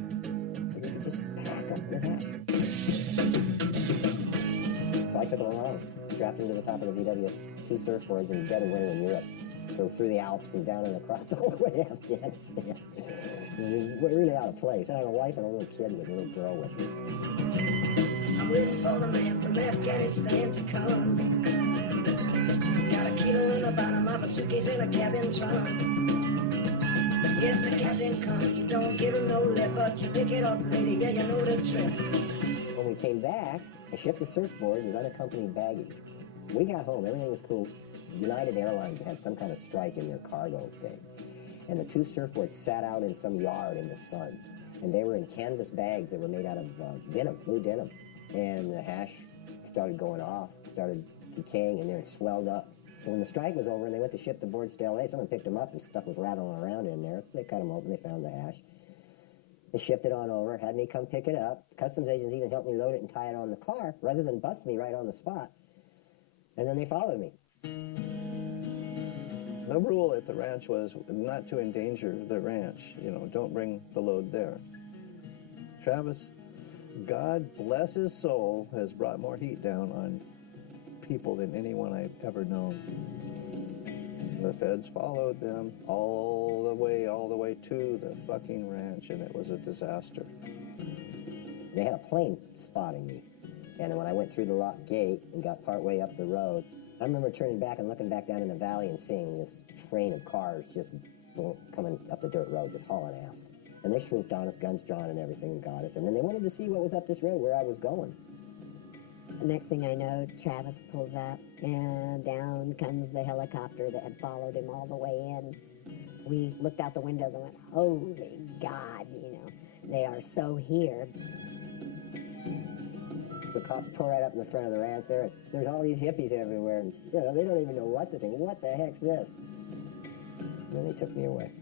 But you could just pack them with hash. So I took them along, strapped them to the top of the VW, two surfboards, and jet away in Europe. Go through the Alps and down and across all the way to Afghanistan. It was really out of place. I had a wife and a little kid with a little girl with me. I'm waiting for the man from Afghanistan to come. Got a kilo in the bottom of a suitcase in a cabin trunk. If the captain comes, you don't give him no lip, but you pick it up, lady, yeah, you know the trick. When we came back, I shipped the surfboards with unaccompanied baggage. We got home, everything was cool. United Airlines had some kind of strike in their cargo thing. And the two surfboards sat out in some yard in the sun. And they were in canvas bags that were made out of denim, blue denim. And the hash started going off, started decaying in there and swelled up. So when the strike was over and they went to ship the boards to L.A., someone picked them up and stuff was rattling around in there. They cut them open, they found the hash. They shipped it on over, had me come pick it up. Customs agents even helped me load it and tie it on the car rather than bust me right on the spot. And then they followed me. The rule at the ranch was not to endanger the ranch. You know, don't bring the load there. Travis, God bless his soul, has brought more heat down on people than anyone I've ever known. The feds followed them all the way to the fucking ranch, and it was a disaster. They had a plane spotting me. And when I went through the locked gate and got partway up the road, I remember turning back and looking back down in the valley and seeing this train of cars just coming up the dirt road, just hauling ass. And they swooped on us, guns drawn and everything, and got us. And then they wanted to see what was up this road, where I was going. The next thing I know, Travis pulls up, and down comes the helicopter that had followed him all the way in. We looked out the windows and went, holy God, you know, they are so here. The cops tore right up in the front of the ranch there. There's all these hippies everywhere, and, you know, they don't even know what to think. What the heck's this? And then they took me away.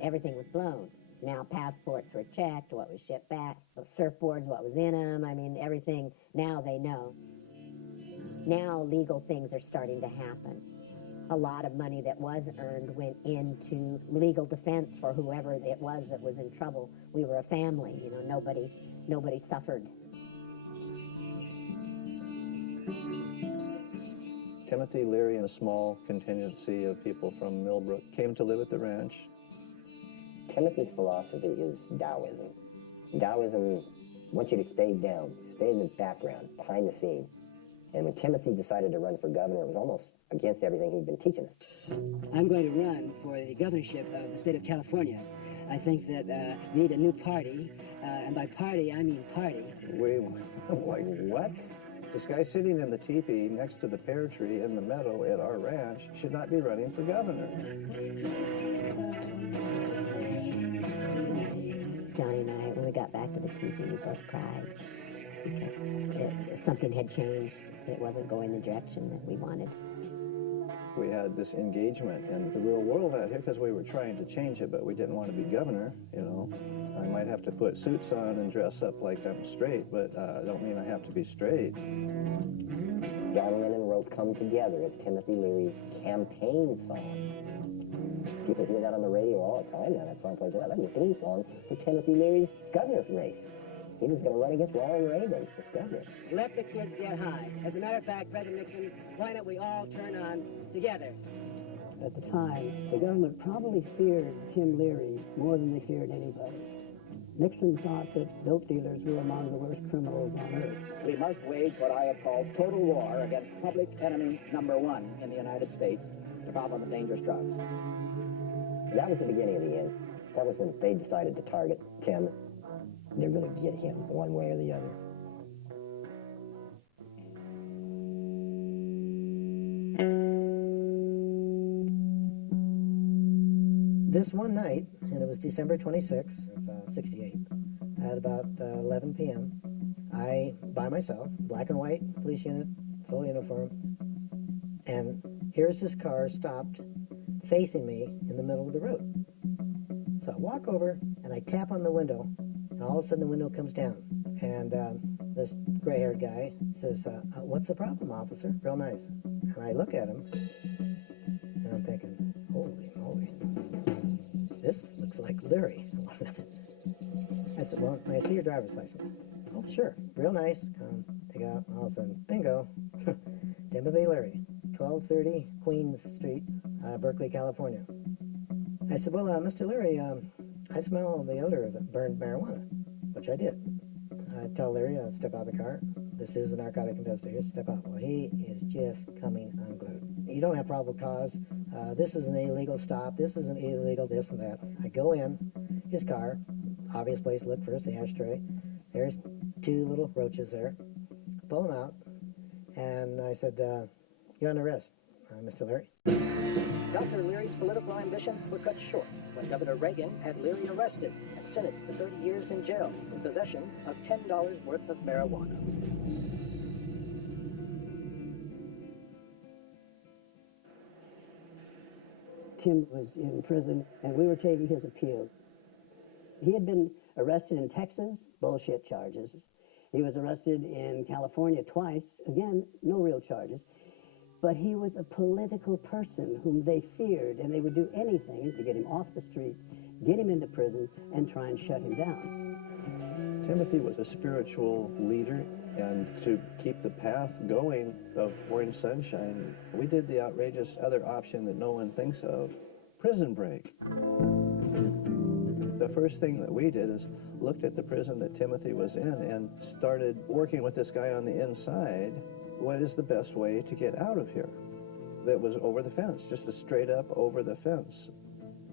Everything was blown. Now passports were checked, what was shipped back, the surfboards, what was in them. I mean, everything, now they know. Now legal things are starting to happen. A lot of money that was earned went into legal defense for whoever it was that was in trouble. We were a family, you know, nobody suffered. Timothy Leary and a small contingency of people from Millbrook came to live at the ranch. Timothy's philosophy is Taoism. Taoism wants you to stay down, stay in the background, behind the scene. And when Timothy decided to run for governor, it was almost against everything he'd been teaching us. I'm going to run for the governorship of the state of California. I think that we need a new party, and by party, I mean party. We, like, what? This guy sitting in the teepee next to the pear tree in the meadow at our ranch should not be running for governor. Johnny and I, when we got back to the teepee, we both cried because something had changed. It wasn't going the direction that we wanted. We had this engagement in the real world out here because we were trying to change it, but we didn't want to be governor, you know. I might have to put suits on and dress up like I'm straight, but I don't mean I have to be straight. John Lennon wrote Come Together as Timothy Leary's campaign song. People hear that on the radio all the time now. That song plays, well, that's a theme song for Timothy Leary's governor race. He was going to run against Ronald Reagan as governor. Let the kids get high. As a matter of fact, President Nixon, why don't we all turn on together? At the time, the government probably feared Tim Leary more than they feared anybody. Nixon thought that dope dealers were among the worst criminals on earth. We must wage what I have called total war against public enemy number one in the United States, the problem of dangerous drugs. That was the beginning of the end. That was when they decided to target Tim. They're going to get him one way or the other. This one night, and it was December 26, 68, at about 11 p.m., I, by myself, black and white, police unit, full uniform, and here's this car stopped facing me in the middle of the road. So I walk over, and I tap on the window, and all of a sudden the window comes down. And this gray-haired guy says, what's the problem, officer? Real nice. And I look at him, and I'm thinking, holy moly, this looks like Leary. I said, well, may I see your driver's license? Oh, sure. Real nice. Take out, all of a sudden, bingo. Timothy Leary, 1230 Queens Street, Berkeley, California. I said, well, Mr. Leary, I smell the odor of burned marijuana, which I did. I tell Leary, step out of the car. This is the narcotic investigator. Step out. Well, he is just coming unglued. You don't have probable cause. This is an illegal stop. This is an illegal this and that. I go in his car. Obvious place to look first, the ashtray. There's two little roaches there. Pull them out. And I said, you're under arrest, Mr. Leary. Dr. Leary's political ambitions were cut short when Governor Reagan had Leary arrested and sentenced to 30 years in jail in possession of $10 worth of marijuana. Tim was in prison, and we were taking his appeal. He had been arrested in Texas, bullshit charges. He was arrested in California twice, again, no real charges. But he was a political person whom they feared, and they would do anything to get him off the street, get him into prison, and try and shut him down. Timothy was a spiritual leader, and to keep the path going of Orange Sunshine, we did the outrageous other option that no one thinks of, prison break. The first thing that we did is looked at the prison that Timothy was in and started working with this guy on the inside. What is the best way to get out of here? That was over the fence, just a straight up over the fence.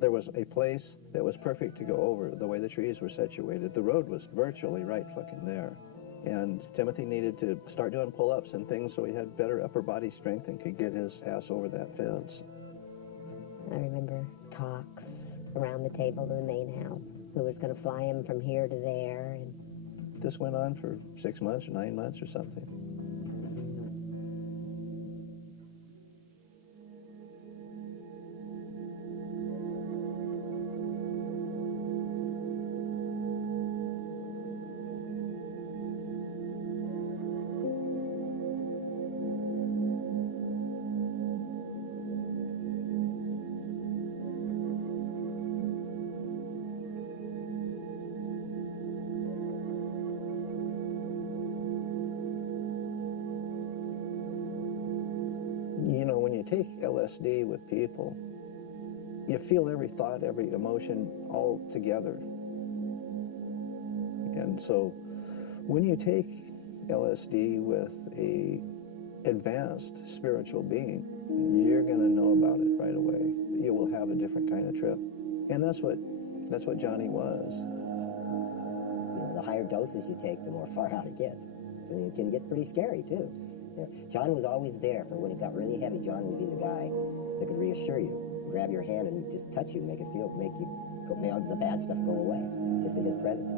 There was a place that was perfect to go over, the way the trees were situated. The road was virtually right fucking there. And Timothy needed to start doing pull-ups and things so he had better upper body strength and could get his ass over that fence. I remember talks around the table in the main house, who was going to fly him from here to there. And this went on for 6 months or 9 months or something. When you take LSD with people, you feel every thought, every emotion all together. And so when you take LSD with a advanced spiritual being, you're going to know about it right away. You will have a different kind of trip. And that's what Johnny was. You know, the higher doses you take, the more far out it gets. And it can get pretty scary, too. You know, John was always there for when it got really heavy. John would be the guy that could reassure you, grab your hand and just touch you, make the bad stuff go away, just in his presence.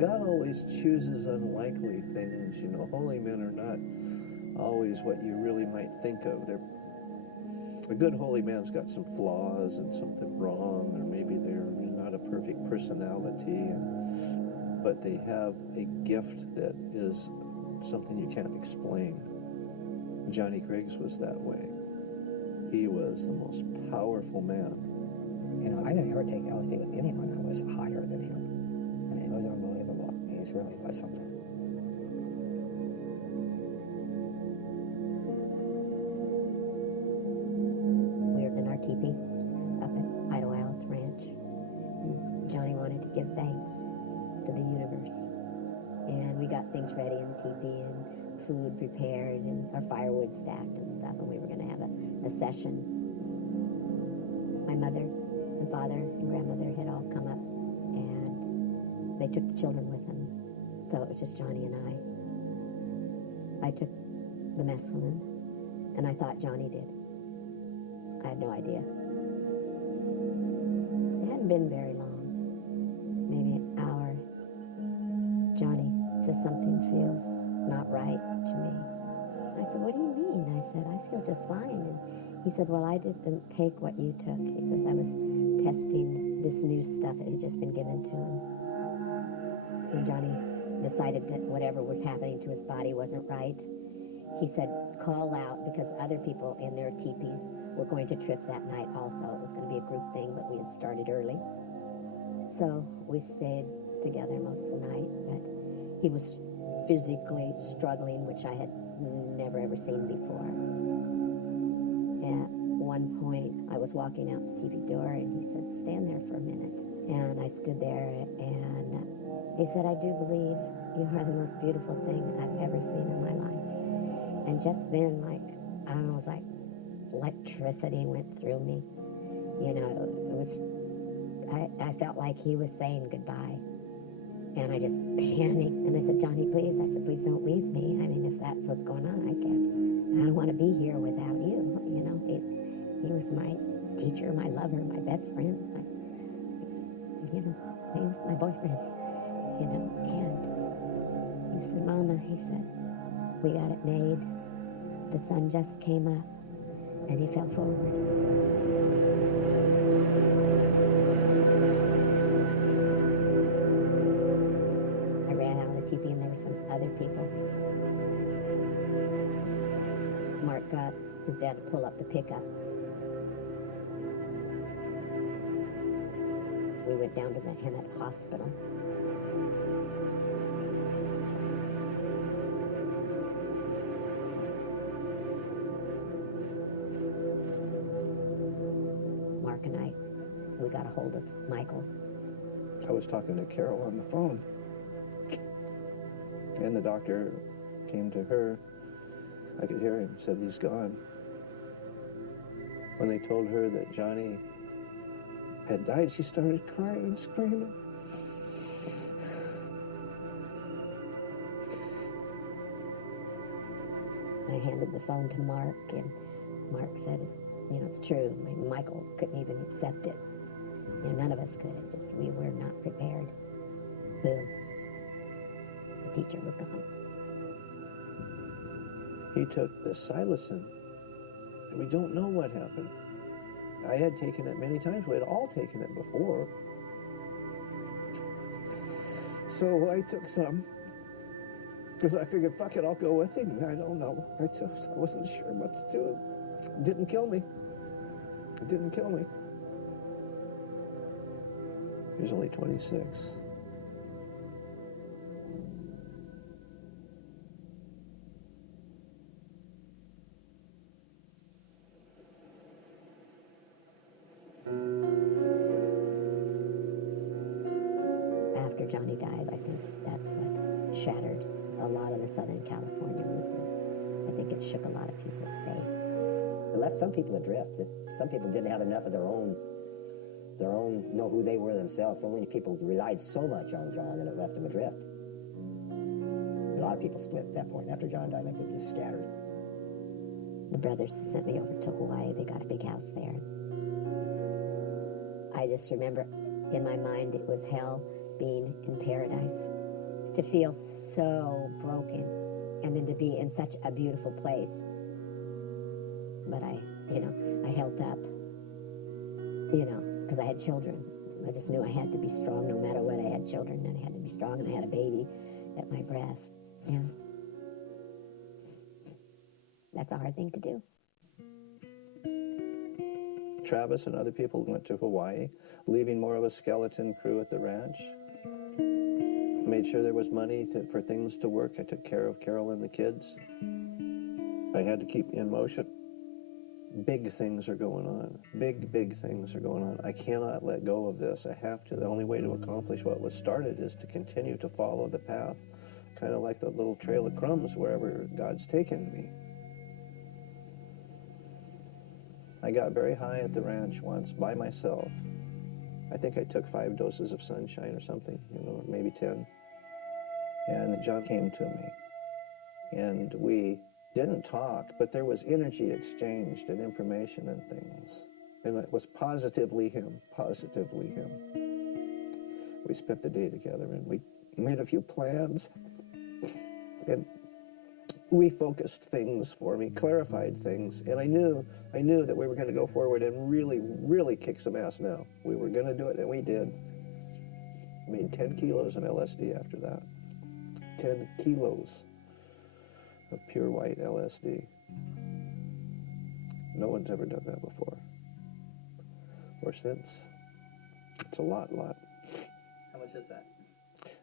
God always chooses unlikely things. You know, holy men are not always what you really might think of. A good holy man's got some flaws and something wrong, or maybe they're not a perfect personality, but they have a gift that is something you can't explain. Johnny Griggs was that way. He was the most powerful man. You know, I didn't ever take LSD with anyone that was higher than him. I mean, it was unbelievable. He really was something. We were in our teepee up at Idlewild Ranch. And Johnny wanted to give thanks to the universe. And we got things ready in the teepee and food prepared and our firewood stacked and stuff, and we were going to have a session. My mother and father and grandmother had all come up, and they took the children with them. So it was just Johnny and I. I took the mescaline, and I thought Johnny did. I had no idea. It hadn't been very long, maybe an hour. Johnny says something feels not right to me. I said, what do you mean? I said, I feel just fine. And he said, well, I didn't take what you took. He says, I was testing this new stuff that had just been given to him. When Johnny decided that whatever was happening to his body wasn't right, he said, call out, because other people in their teepees were going to trip that night also. It was going to be a group thing, but we had started early. So we stayed together most of the night, but he was physically struggling, which I had never ever seen before. At one point, I was walking out the TV door, and he said, stand there for a minute. And I stood there, and he said, I do believe you are the most beautiful thing I've ever seen in my life. And just then, like, I don't know, it was like electricity went through me. You know, it was, I felt like he was saying goodbye. And I just panicked, and I said, Johnny, please. I said, please don't leave me. I mean, if that's what's going on, I don't want to be here without you. You know, he was my teacher, my lover, my best friend. He was my boyfriend, you know. And he said, Mama, he said, we got it made. The sun just came up, and he fell forward. And there were some other people. Mark got his dad to pull up the pickup. We went down to the Hemet Hospital. Mark and I, we got a hold of Michael. I was talking to Carol on the phone. And the doctor came to her. I could hear him, said he's gone. When they told her that Johnny had died, she started crying and screaming. I handed the phone to Mark, and Mark said, you know, it's true. Michael couldn't even accept it. You know, none of us could. We were not prepared. Boom. The teacher was gone. He took the psilocin, and we don't know what happened. I had taken it many times. We had all taken it before. So I took some, because I figured, fuck it, I'll go with him. I don't know. I wasn't sure what to do. It didn't kill me. It didn't kill me. He was only 26. After Johnny died, I think that's what shattered a a lot of the Southern California movement. I think it shook a lot of people's faith. It left some people adrift. Some people didn't have enough of their own, know who they were themselves. So many people relied so much on John that it left them adrift. A lot of people split at that point. After John died, I think they scattered. The brothers sent me over to Hawaii. They got a big house there. I just remember in my mind it was hell being in paradise. To feel so broken and then to be in such a beautiful place. But I held up, because I had children. I just knew I had to be strong no matter what. I had children and I had to be strong, and I had a baby at my breast. Yeah. That's a hard thing to do. Travis and other people went to Hawaii, leaving more of a skeleton crew at the ranch. Made sure there was money for things to work. I took care of Carol and the kids. I had to keep in motion. Big things are going on. Big things are going on. I cannot let go of this. I have to. The only way to accomplish what was started is to continue to follow the path, kind of like the little trail of crumbs wherever God's taken me. I got very high at the ranch once by myself. I think I took 5 doses of sunshine or something, maybe 10. And John came to me. And we didn't talk, but there was energy exchanged and information and things. And it was positively him. We spent the day together and we made a few plans and refocused things for me, clarified things. And I knew that we were going to go forward and really kick some ass now. We were going to do it, and we did. Made 10 kilos of LSD after that. 10 kilos of pure white LSD. No one's ever done that before. Or since. It's a lot. How much is that?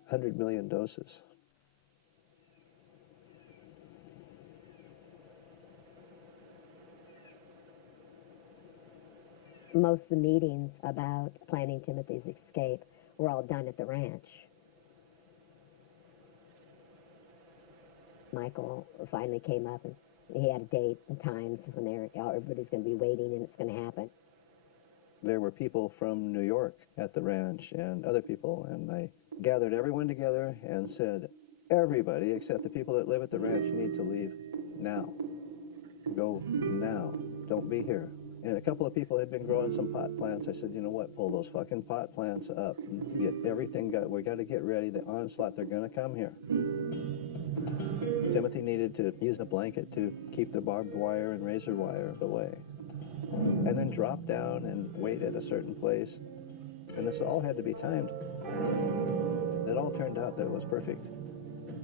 100 million doses. Most of the meetings about planning Timothy's escape were all done at the ranch. Michael finally came up and he had a date and times when everybody's going to be waiting and it's going to happen. There were people from New York at the ranch and other people, and I gathered everyone together and said, everybody except the people that live at the ranch need to leave now. Go now. Don't be here. And a couple of people had been growing some pot plants. I said, you know what, pull those fucking pot plants up and get everything we got to get ready. The onslaught, they're going to come here. Timothy needed to use a blanket to keep the barbed wire and razor wire away. And then drop down and wait at a certain place. And this all had to be timed. It all turned out that it was perfect.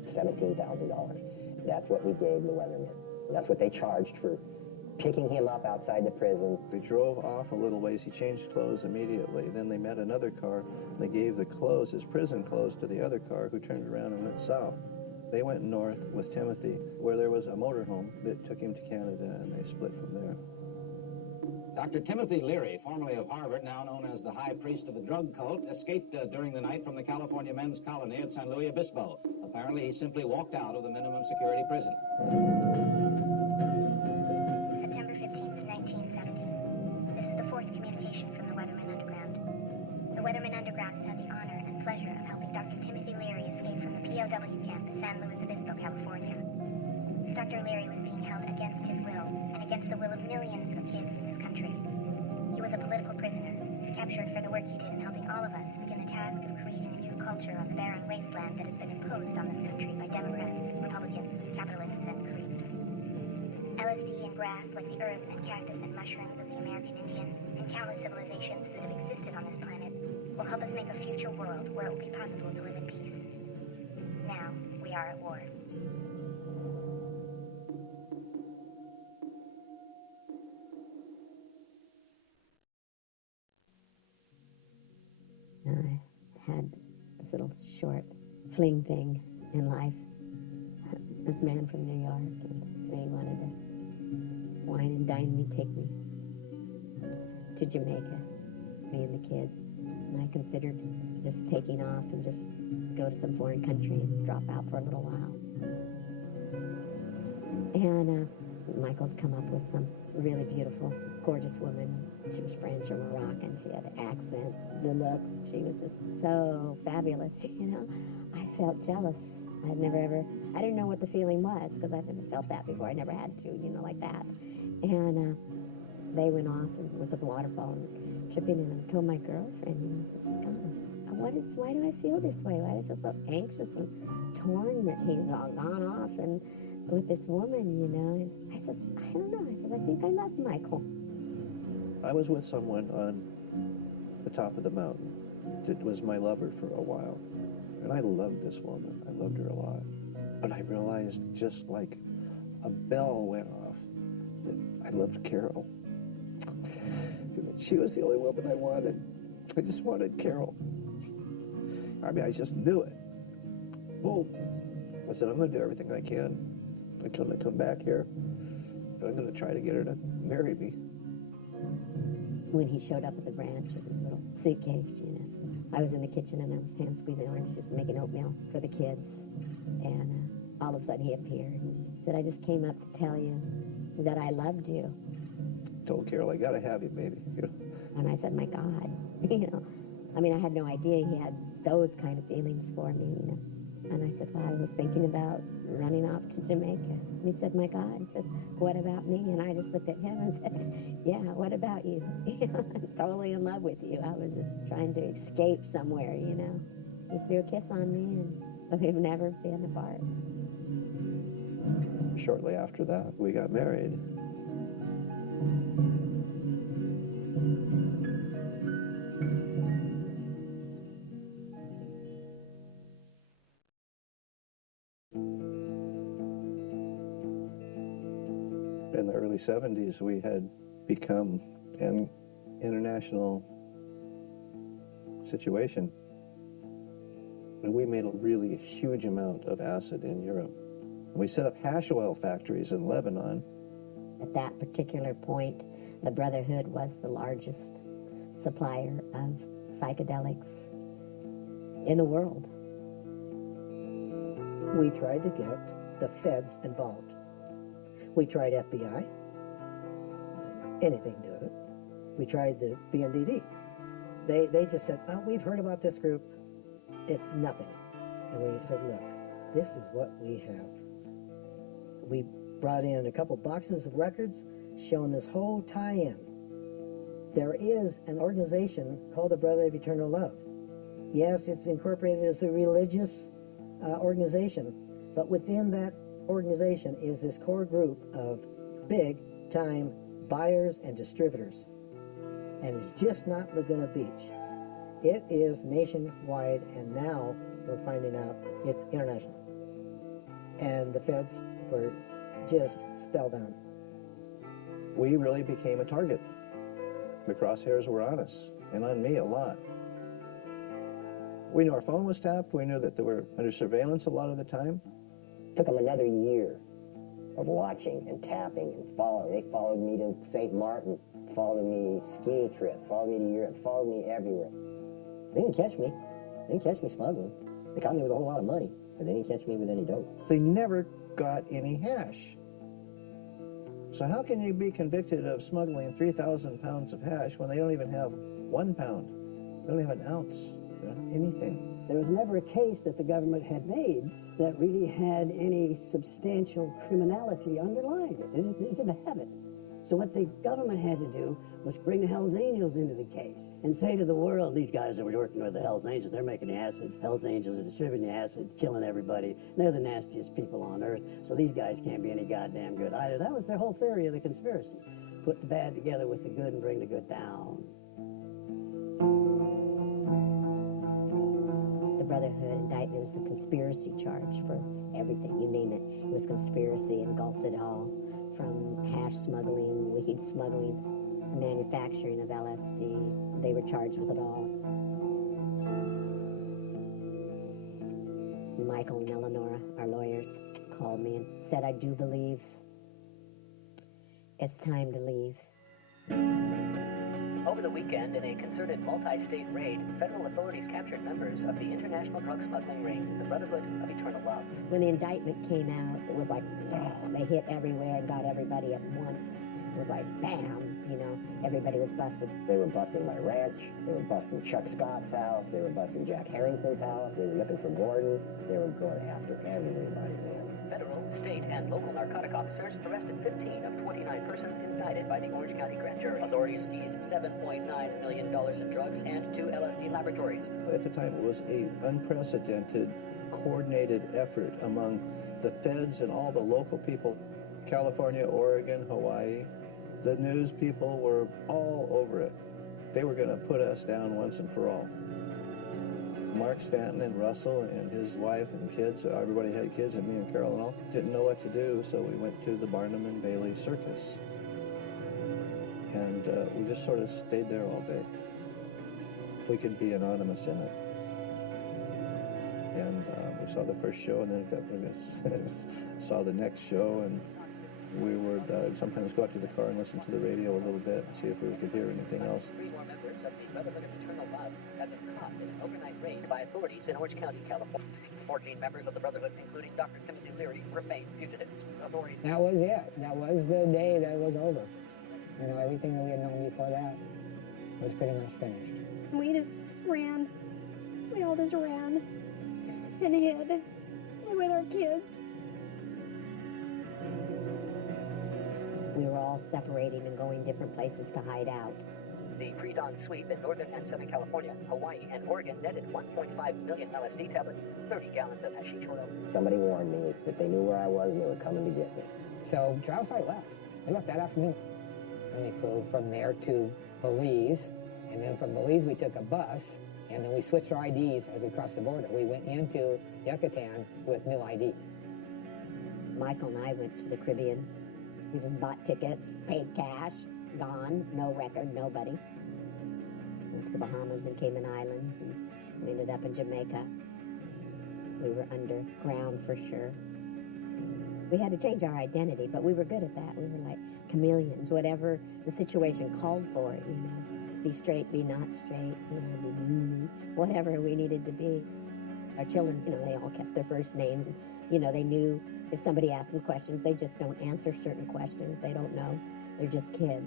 $17,000. That's what we gave the weathermen. That's what they charged for picking him up outside the prison. They drove off a little ways. He changed clothes immediately. Then they met another car. And they gave the clothes, his prison clothes, to the other car, who turned around and went south. They went north with Timothy, where there was a motorhome that took him to Canada, and they split from there. Dr. Timothy Leary, formerly of Harvard, now known as the high priest of the drug cult, escaped during the night from the California men's colony at San Luis Obispo. Apparently, he simply walked out of the minimum security prison. September 15th, 1970. This is the 4th communication from the Weatherman Underground. The Weatherman Underground has had the honor and pleasure of helping Dr. Timothy Leary escape from the POW camp at San Luis Obispo, California. Dr. Leary was being held against his will and against the will of millions of kids in this country. He was a political prisoner, captured for the work he did in helping all of us begin the task of creating a new culture on the barren wasteland that has been imposed on this country by Democrats, Republicans, capitalists, and creeps. LSD and grass, like the herbs and cactus and mushrooms of the American Indians and countless civilizations that have existed on this planet, will help us make a future world where it will be possible to live in peace. Now, we are at war. I had this little short fling thing in life. This man from New York, and he wanted to wine and dine me, take me to Jamaica, me and the kids. And I considered just taking off and just go to some foreign country and drop out for a little while. And Michael had come up with some really beautiful, gorgeous woman. She was French or Moroccan. She had an accent, the looks. She was just so fabulous, you know. I felt jealous. I didn't know what the feeling was because I'd never felt that before. I never had to, you know, like that. And they went off and looked at the waterfall and tripping, and I told my girlfriend, you know, I said, God, why do I feel this way? Why do I feel so anxious and torn that he's all gone off and with this woman, you know? And I said, I don't know. I said, I think I love Michael. I was with someone on the top of the mountain that was my lover for a while. And I loved this woman. I loved her a lot. But I realized just like a bell went off that I loved Carol. She was the only woman I wanted. I just wanted Carol. I mean, I just knew it. Boom. I said, I'm going to do everything I can. I'm going to come back here. And I'm going to try to get her to marry me. When he showed up at the ranch with his little suitcase, you know, I was in the kitchen and I was hand squeezing oranges, making oatmeal for the kids. And all of a sudden he appeared and said, I just came up to tell you that I loved you. Told Carol, I got to have you, baby. You know? And I said, my God, you know. I mean, I had no idea he had those kind of feelings for me, you know. And I said, well, I was thinking about running off to Jamaica. And he said, my God. He says, what about me? And I just looked at him and said, yeah, what about you? You know, I'm totally in love with you. I was just trying to escape somewhere, you know. He threw a kiss on me, and we've never been apart. Shortly after that, we got married. In the early 70s, we had become an international situation. And we made a really huge amount of acid in Europe. We set up hash oil factories in Lebanon. At that particular point, the Brotherhood was the largest supplier of psychedelics in the world. We tried to get the feds involved. We tried FBI, anything to do with it. We tried the BNDD. They just said, oh, we've heard about this group. It's nothing. And we said, look, this is what we have. We brought in a couple boxes of records showing this whole tie-in. There is an organization called the Brotherhood of Eternal Love. Yes, it's incorporated as a religious organization, but within that organization is this core group of big-time buyers and distributors. And it's just not Laguna Beach. It is nationwide, and now we're finding out it's international. And the feds were just spellbound. We really became a target. The crosshairs were on us, and on me a lot. We knew our phone was tapped. We knew that they were under surveillance a lot of the time. Took them another year of watching and tapping and following. They followed me to St. Martin, followed me ski trips, followed me to Europe, followed me everywhere. They didn't catch me. They didn't catch me smuggling. They caught me with a whole lot of money, but they didn't catch me with any dope. They never got any hash. So how can you be convicted of smuggling 3,000 pounds of hash when they don't even have 1 pound? They don't have an ounce, anything. There was never a case that the government had made that really had any substantial criminality underlying it. It didn't have it. So what the government had to do was bring the Hells Angels into the case and say to the world, these guys that were working with the Hells Angels, they're making the acid. Hells Angels are distributing the acid, killing everybody. They're the nastiest people on earth, so these guys can't be any goddamn good either. That was their whole theory of the conspiracy. Put the bad together with the good and bring the good down. The Brotherhood indicted, it was a conspiracy charge for everything, you name it. It was conspiracy, engulfed it all, from hash smuggling, weed smuggling, manufacturing of LSD. They were charged with it all. Michael and Eleanor, our lawyers, called me and said, I do believe it's time to leave. Over the weekend, in a concerted multi-state raid, federal authorities captured members of the international drug smuggling ring, the Brotherhood of Eternal Love. When the indictment came out, it was like, they hit everywhere and got everybody at once. It was like, bam, you know, everybody was busted. They were busting my ranch. They were busting Chuck Scott's house. They were busting Jack Harrington's house. They were looking for Gordon. They were going after everybody, man. Federal, state, and local narcotic officers arrested 15 of 29 persons indicted by the Orange County grand jury. Authorities seized $7.9 million in drugs and 2 LSD laboratories. At the time, it was an unprecedented, coordinated effort among the feds and all the local people, California, Oregon, Hawaii. The news people were all over it. They were going to put us down once and for all. Mark Stanton and Russell and his wife and kids, everybody had kids, and me and Carol and all, didn't know what to do, so we went to the Barnum and Bailey Circus. And we just sort of stayed there all day. We could be anonymous in it. And we saw the first show, and then we saw the next show, and we would sometimes go out to the car and listen to the radio a little bit, see if we could hear anything else. 3 more members of the Brotherhood of Eternal Love have been caught in an overnight raid by authorities in Orange County, California. 14 members of the Brotherhood, including Dr. Timothy Leary, remain fugitives. Authorities... That was it. That was the day that it was over. You know, everything that we had known before that was pretty much finished. We just ran. We all just ran and hid with our kids. We were all separating and going different places to hide out. The pre-dawn sweep in Northern and Southern California, Hawaii, and Oregon netted 1.5 million LSD tablets, 30 gallons of hashish oil. Somebody warned me that they knew where I was and they were coming to get me. So trial site left. They left that afternoon. And we flew from there to Belize. And then from Belize we took a bus. And then we switched our IDs as we crossed the border. We went into Yucatan with new ID. Michael and I went to the Caribbean. We just bought tickets, paid cash, gone, no record, nobody. Went to the Bahamas and Cayman Islands, and we ended up in Jamaica. We were underground for sure. We had to change our identity, but we were good at that. We were like chameleons, whatever the situation called for it, you know. Be straight, be not straight, you know, be whatever we needed to be. Our children, you know, they all kept their first names. And, you know, they knew if somebody asked them questions, they just don't answer certain questions. They don't know. They're just kids.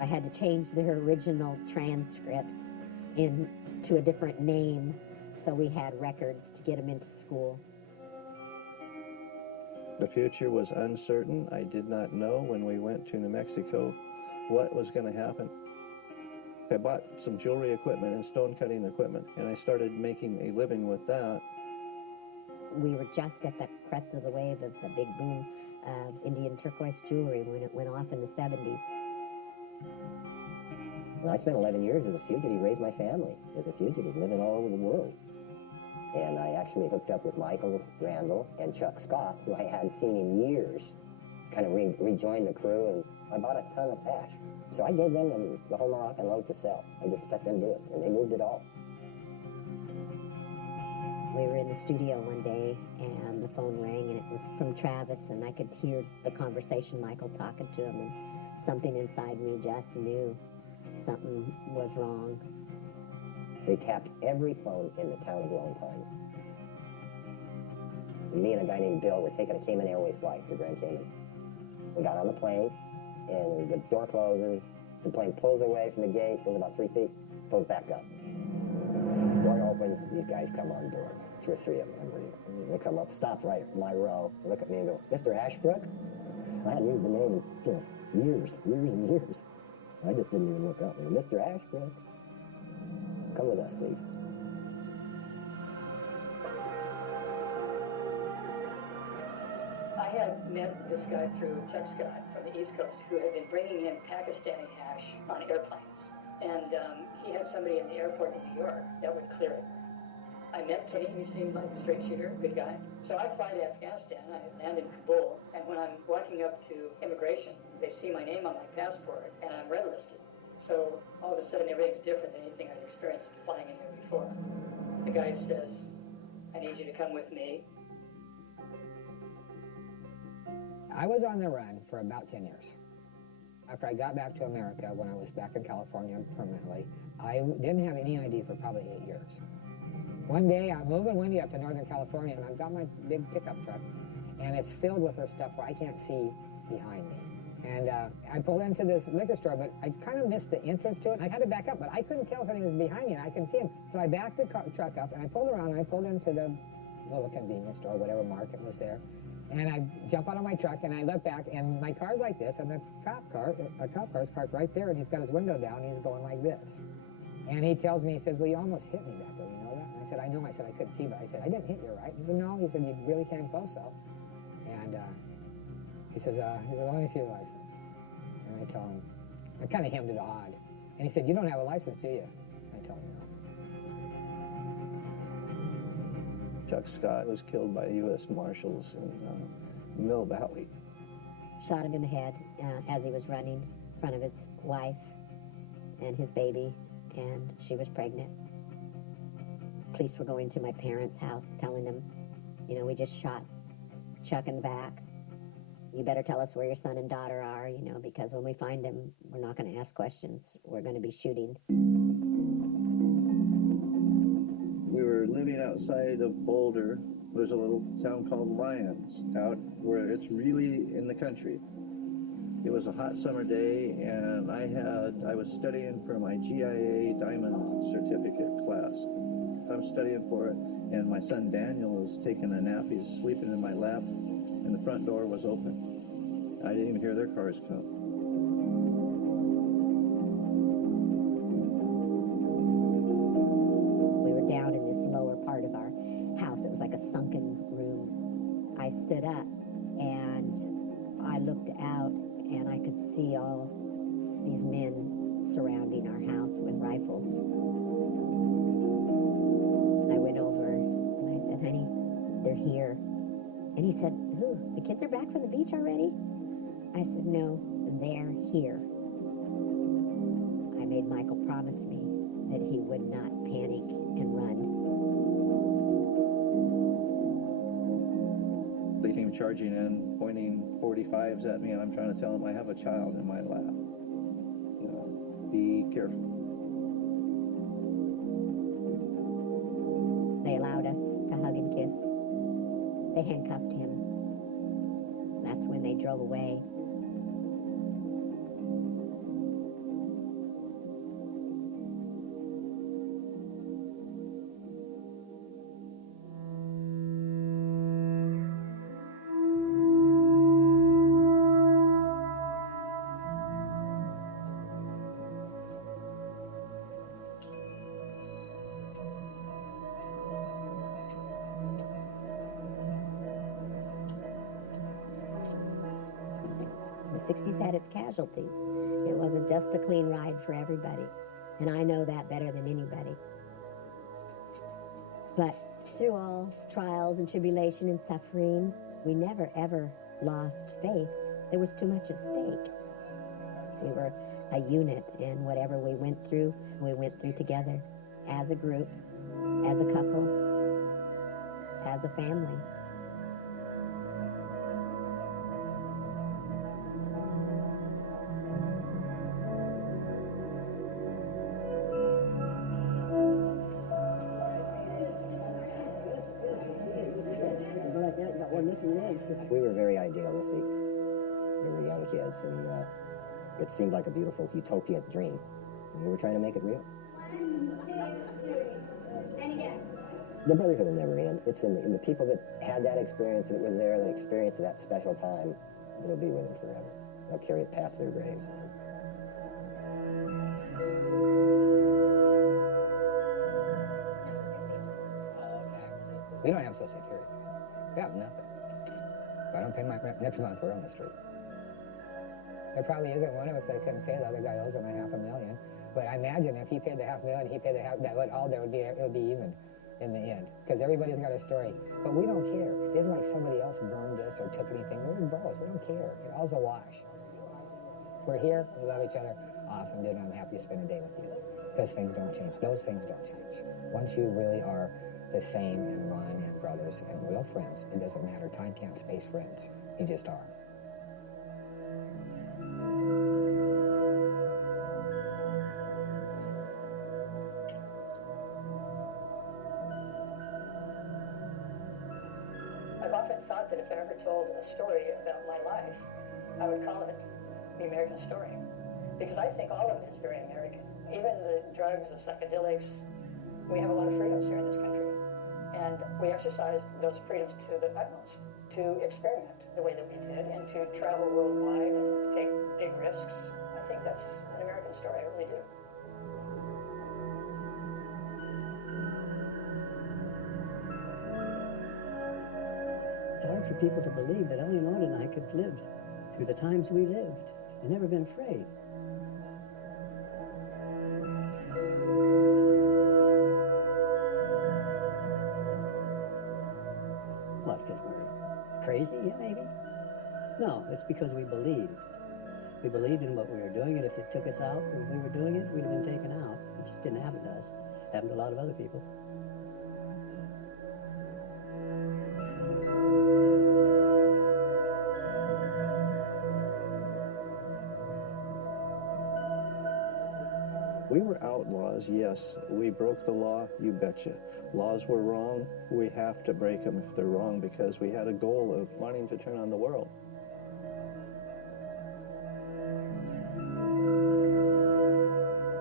I had to change their original transcripts into a different name so we had records to get them into school. The future was uncertain. I did not know when we went to New Mexico what was going to happen. I bought some jewelry equipment and stone cutting equipment, and I started making a living with that. We were just at the crest of the wave of the big boom of Indian turquoise jewelry when it went off in the 70s. Well, I spent 11 years as a fugitive, raised my family as a fugitive, living all over the world. And I actually hooked up with Michael Randall and Chuck Scott, who I hadn't seen in years, kind of rejoined the crew, and I bought a ton of cash. So I gave them the whole Moroccan load to sell. I just let them do it, and they moved it all. We were in the studio one day, and the phone rang, and it was from Travis, and I could hear the conversation, Michael talking to him, and something inside me just knew something was wrong. They tapped every phone in the town of Lone Pine. Me and a guy named Bill were taking a Cayman Airways flight to Grand Cayman. We got on the plane, and the door closes. The plane pulls away from the gate, goes about 3 feet, pulls back up. Door opens, these guys come on board. 2 or 3 of them. They come up, stop right at my row, look at me and go, "Mr. Ashbrook?" I hadn't used the name in years and years. I just didn't even look up. "Mr. Ashbrook, come with us, please." I had met this guy through Chuck Scott from the East Coast who had been bringing in Pakistani hash on airplanes. And he had somebody in the airport in New York that would clear it. I met Kenny. He seemed like a straight shooter, good guy. So I fly to Afghanistan. I land in Kabul. And when I'm walking up to immigration, they see my name on my passport, and I'm red listed. So all of a sudden, everything's different than anything I'd experienced flying in there before. The guy says, "I need you to come with me." I was on the run for about 10 years. After I got back to America, when I was back in California permanently, I didn't have any ID for probably 8 years. One day, I'm moving Wendy up to Northern California, and I've got my big pickup truck, and it's filled with her stuff where I can't see behind me. And I pulled into this liquor store, but I kind of missed the entrance to it. I had to back up, but I couldn't tell if anything was behind me, and I couldn't see him. So I backed the truck up, and I pulled around, and I pulled into the little convenience store, whatever market was there. And I jump out of my truck, and I look back, and my car's like this, and the cop car is parked right there, and he's got his window down, and he's going like this. And he tells me, he says, well, you almost hit me back there, you know that? And I said, I know. I said, I couldn't see, but I said, I didn't hit you, right? He said, no. He said, you really came close, though. And he says, let me see your license. And I told him, I kind of hemmed and hawed. And he said, you don't have a license, do you? I told him, no. Chuck Scott was killed by U.S. Marshals in Mill Valley. Shot him in the head as he was running in front of his wife and his baby, and she was pregnant. Police were going to my parents' house telling them, you know, we just shot Chuck in the back. You better tell us where your son and daughter are, you know, because when we find them, we're not going to ask questions. We're going to be shooting. We were living outside of Boulder. There's a little town called Lyons out where it's really in the country. It was a hot summer day, and I was studying for my GIA Diamond Certificate class. I'm studying for it, and my son Daniel is taking a nap. He's sleeping in my lap, and the front door was open. I didn't even hear their cars come. We were down in this lower part of our house. It was like a sunken room. I stood up, and I looked out, and I could see all these men surrounding our house with rifles. I went over, and I said, honey, they're here. And he said, who? The kids are back from the beach already? I said, no, they're here. I made Michael promise me that he would not panic and run. They came charging in, pointing 45s at me, and I'm trying to tell them I have a child in my lap. You know, be careful. They allowed us to hug and kiss. They handcuffed him. That's when they drove away. The 60s had its casualties. It wasn't just a clean ride for everybody. And I know that better than anybody. But through all trials and tribulation and suffering, we never ever lost faith. There was too much at stake. We were a unit, and whatever we went through together as a group, as a couple, as a family. We were very idealistic. We were young kids, and it seemed like a beautiful utopia dream. And we were trying to make it real. The Brotherhood will never end. It's in the people that had that experience, that were there, that experienced that special time, it'll be with them forever. They'll carry it past their graves. We don't have Social Security. We have nothing. If I don't pay my rent next month, we're on the street. There probably isn't one of us that can say the other guy owes him $500,000. But I imagine if he paid the $500,000, he paid the half, that would all there would be, it would be even in the end. Because everybody's got a story. But we don't care. It isn't like somebody else burned us or took anything. We're bros. We don't care. It all's a wash. We're here. We love each other. Awesome, dude. I'm happy to spend a day with you. Because things don't change. Those things don't change. Once you really are the same and one and brothers and real friends, it doesn't matter. Time can't space friends. You just are. ever told a story about my life, I would call it the American story. Because I think all of it is very American. Even the drugs, the psychedelics, we have a lot of freedoms here in this country. And we exercised those freedoms to the utmost, to experiment the way that we did, and to travel worldwide and take big risks. I think that's an American story, I really do. It's hard for people to believe that Eleanor and I could have lived through the times we lived and never been afraid. What, because we're crazy? Yeah, maybe. No, it's because we believed. We believed in what we were doing, and if it took us out as we were doing it, we'd have been taken out. It just didn't happen to us. It happened to a lot of other people. We were outlaws, yes. We broke the law, you betcha. Laws were wrong, we have to break them if they're wrong because we had a goal of wanting to turn on the world.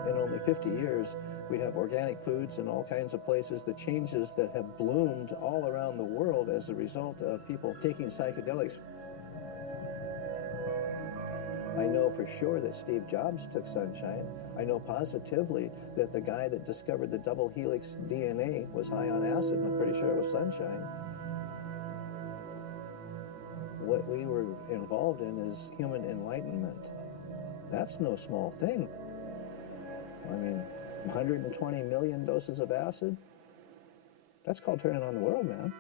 In only 50 years, we have organic foods in all kinds of places, the changes that have bloomed all around the world as a result of people taking psychedelics. I know for sure that Steve Jobs took sunshine. I know positively that the guy that discovered the double helix DNA was high on acid, and I'm pretty sure it was sunshine. What we were involved in is human enlightenment. That's no small thing. I mean, 120 million doses of acid? That's called turning on the world, man.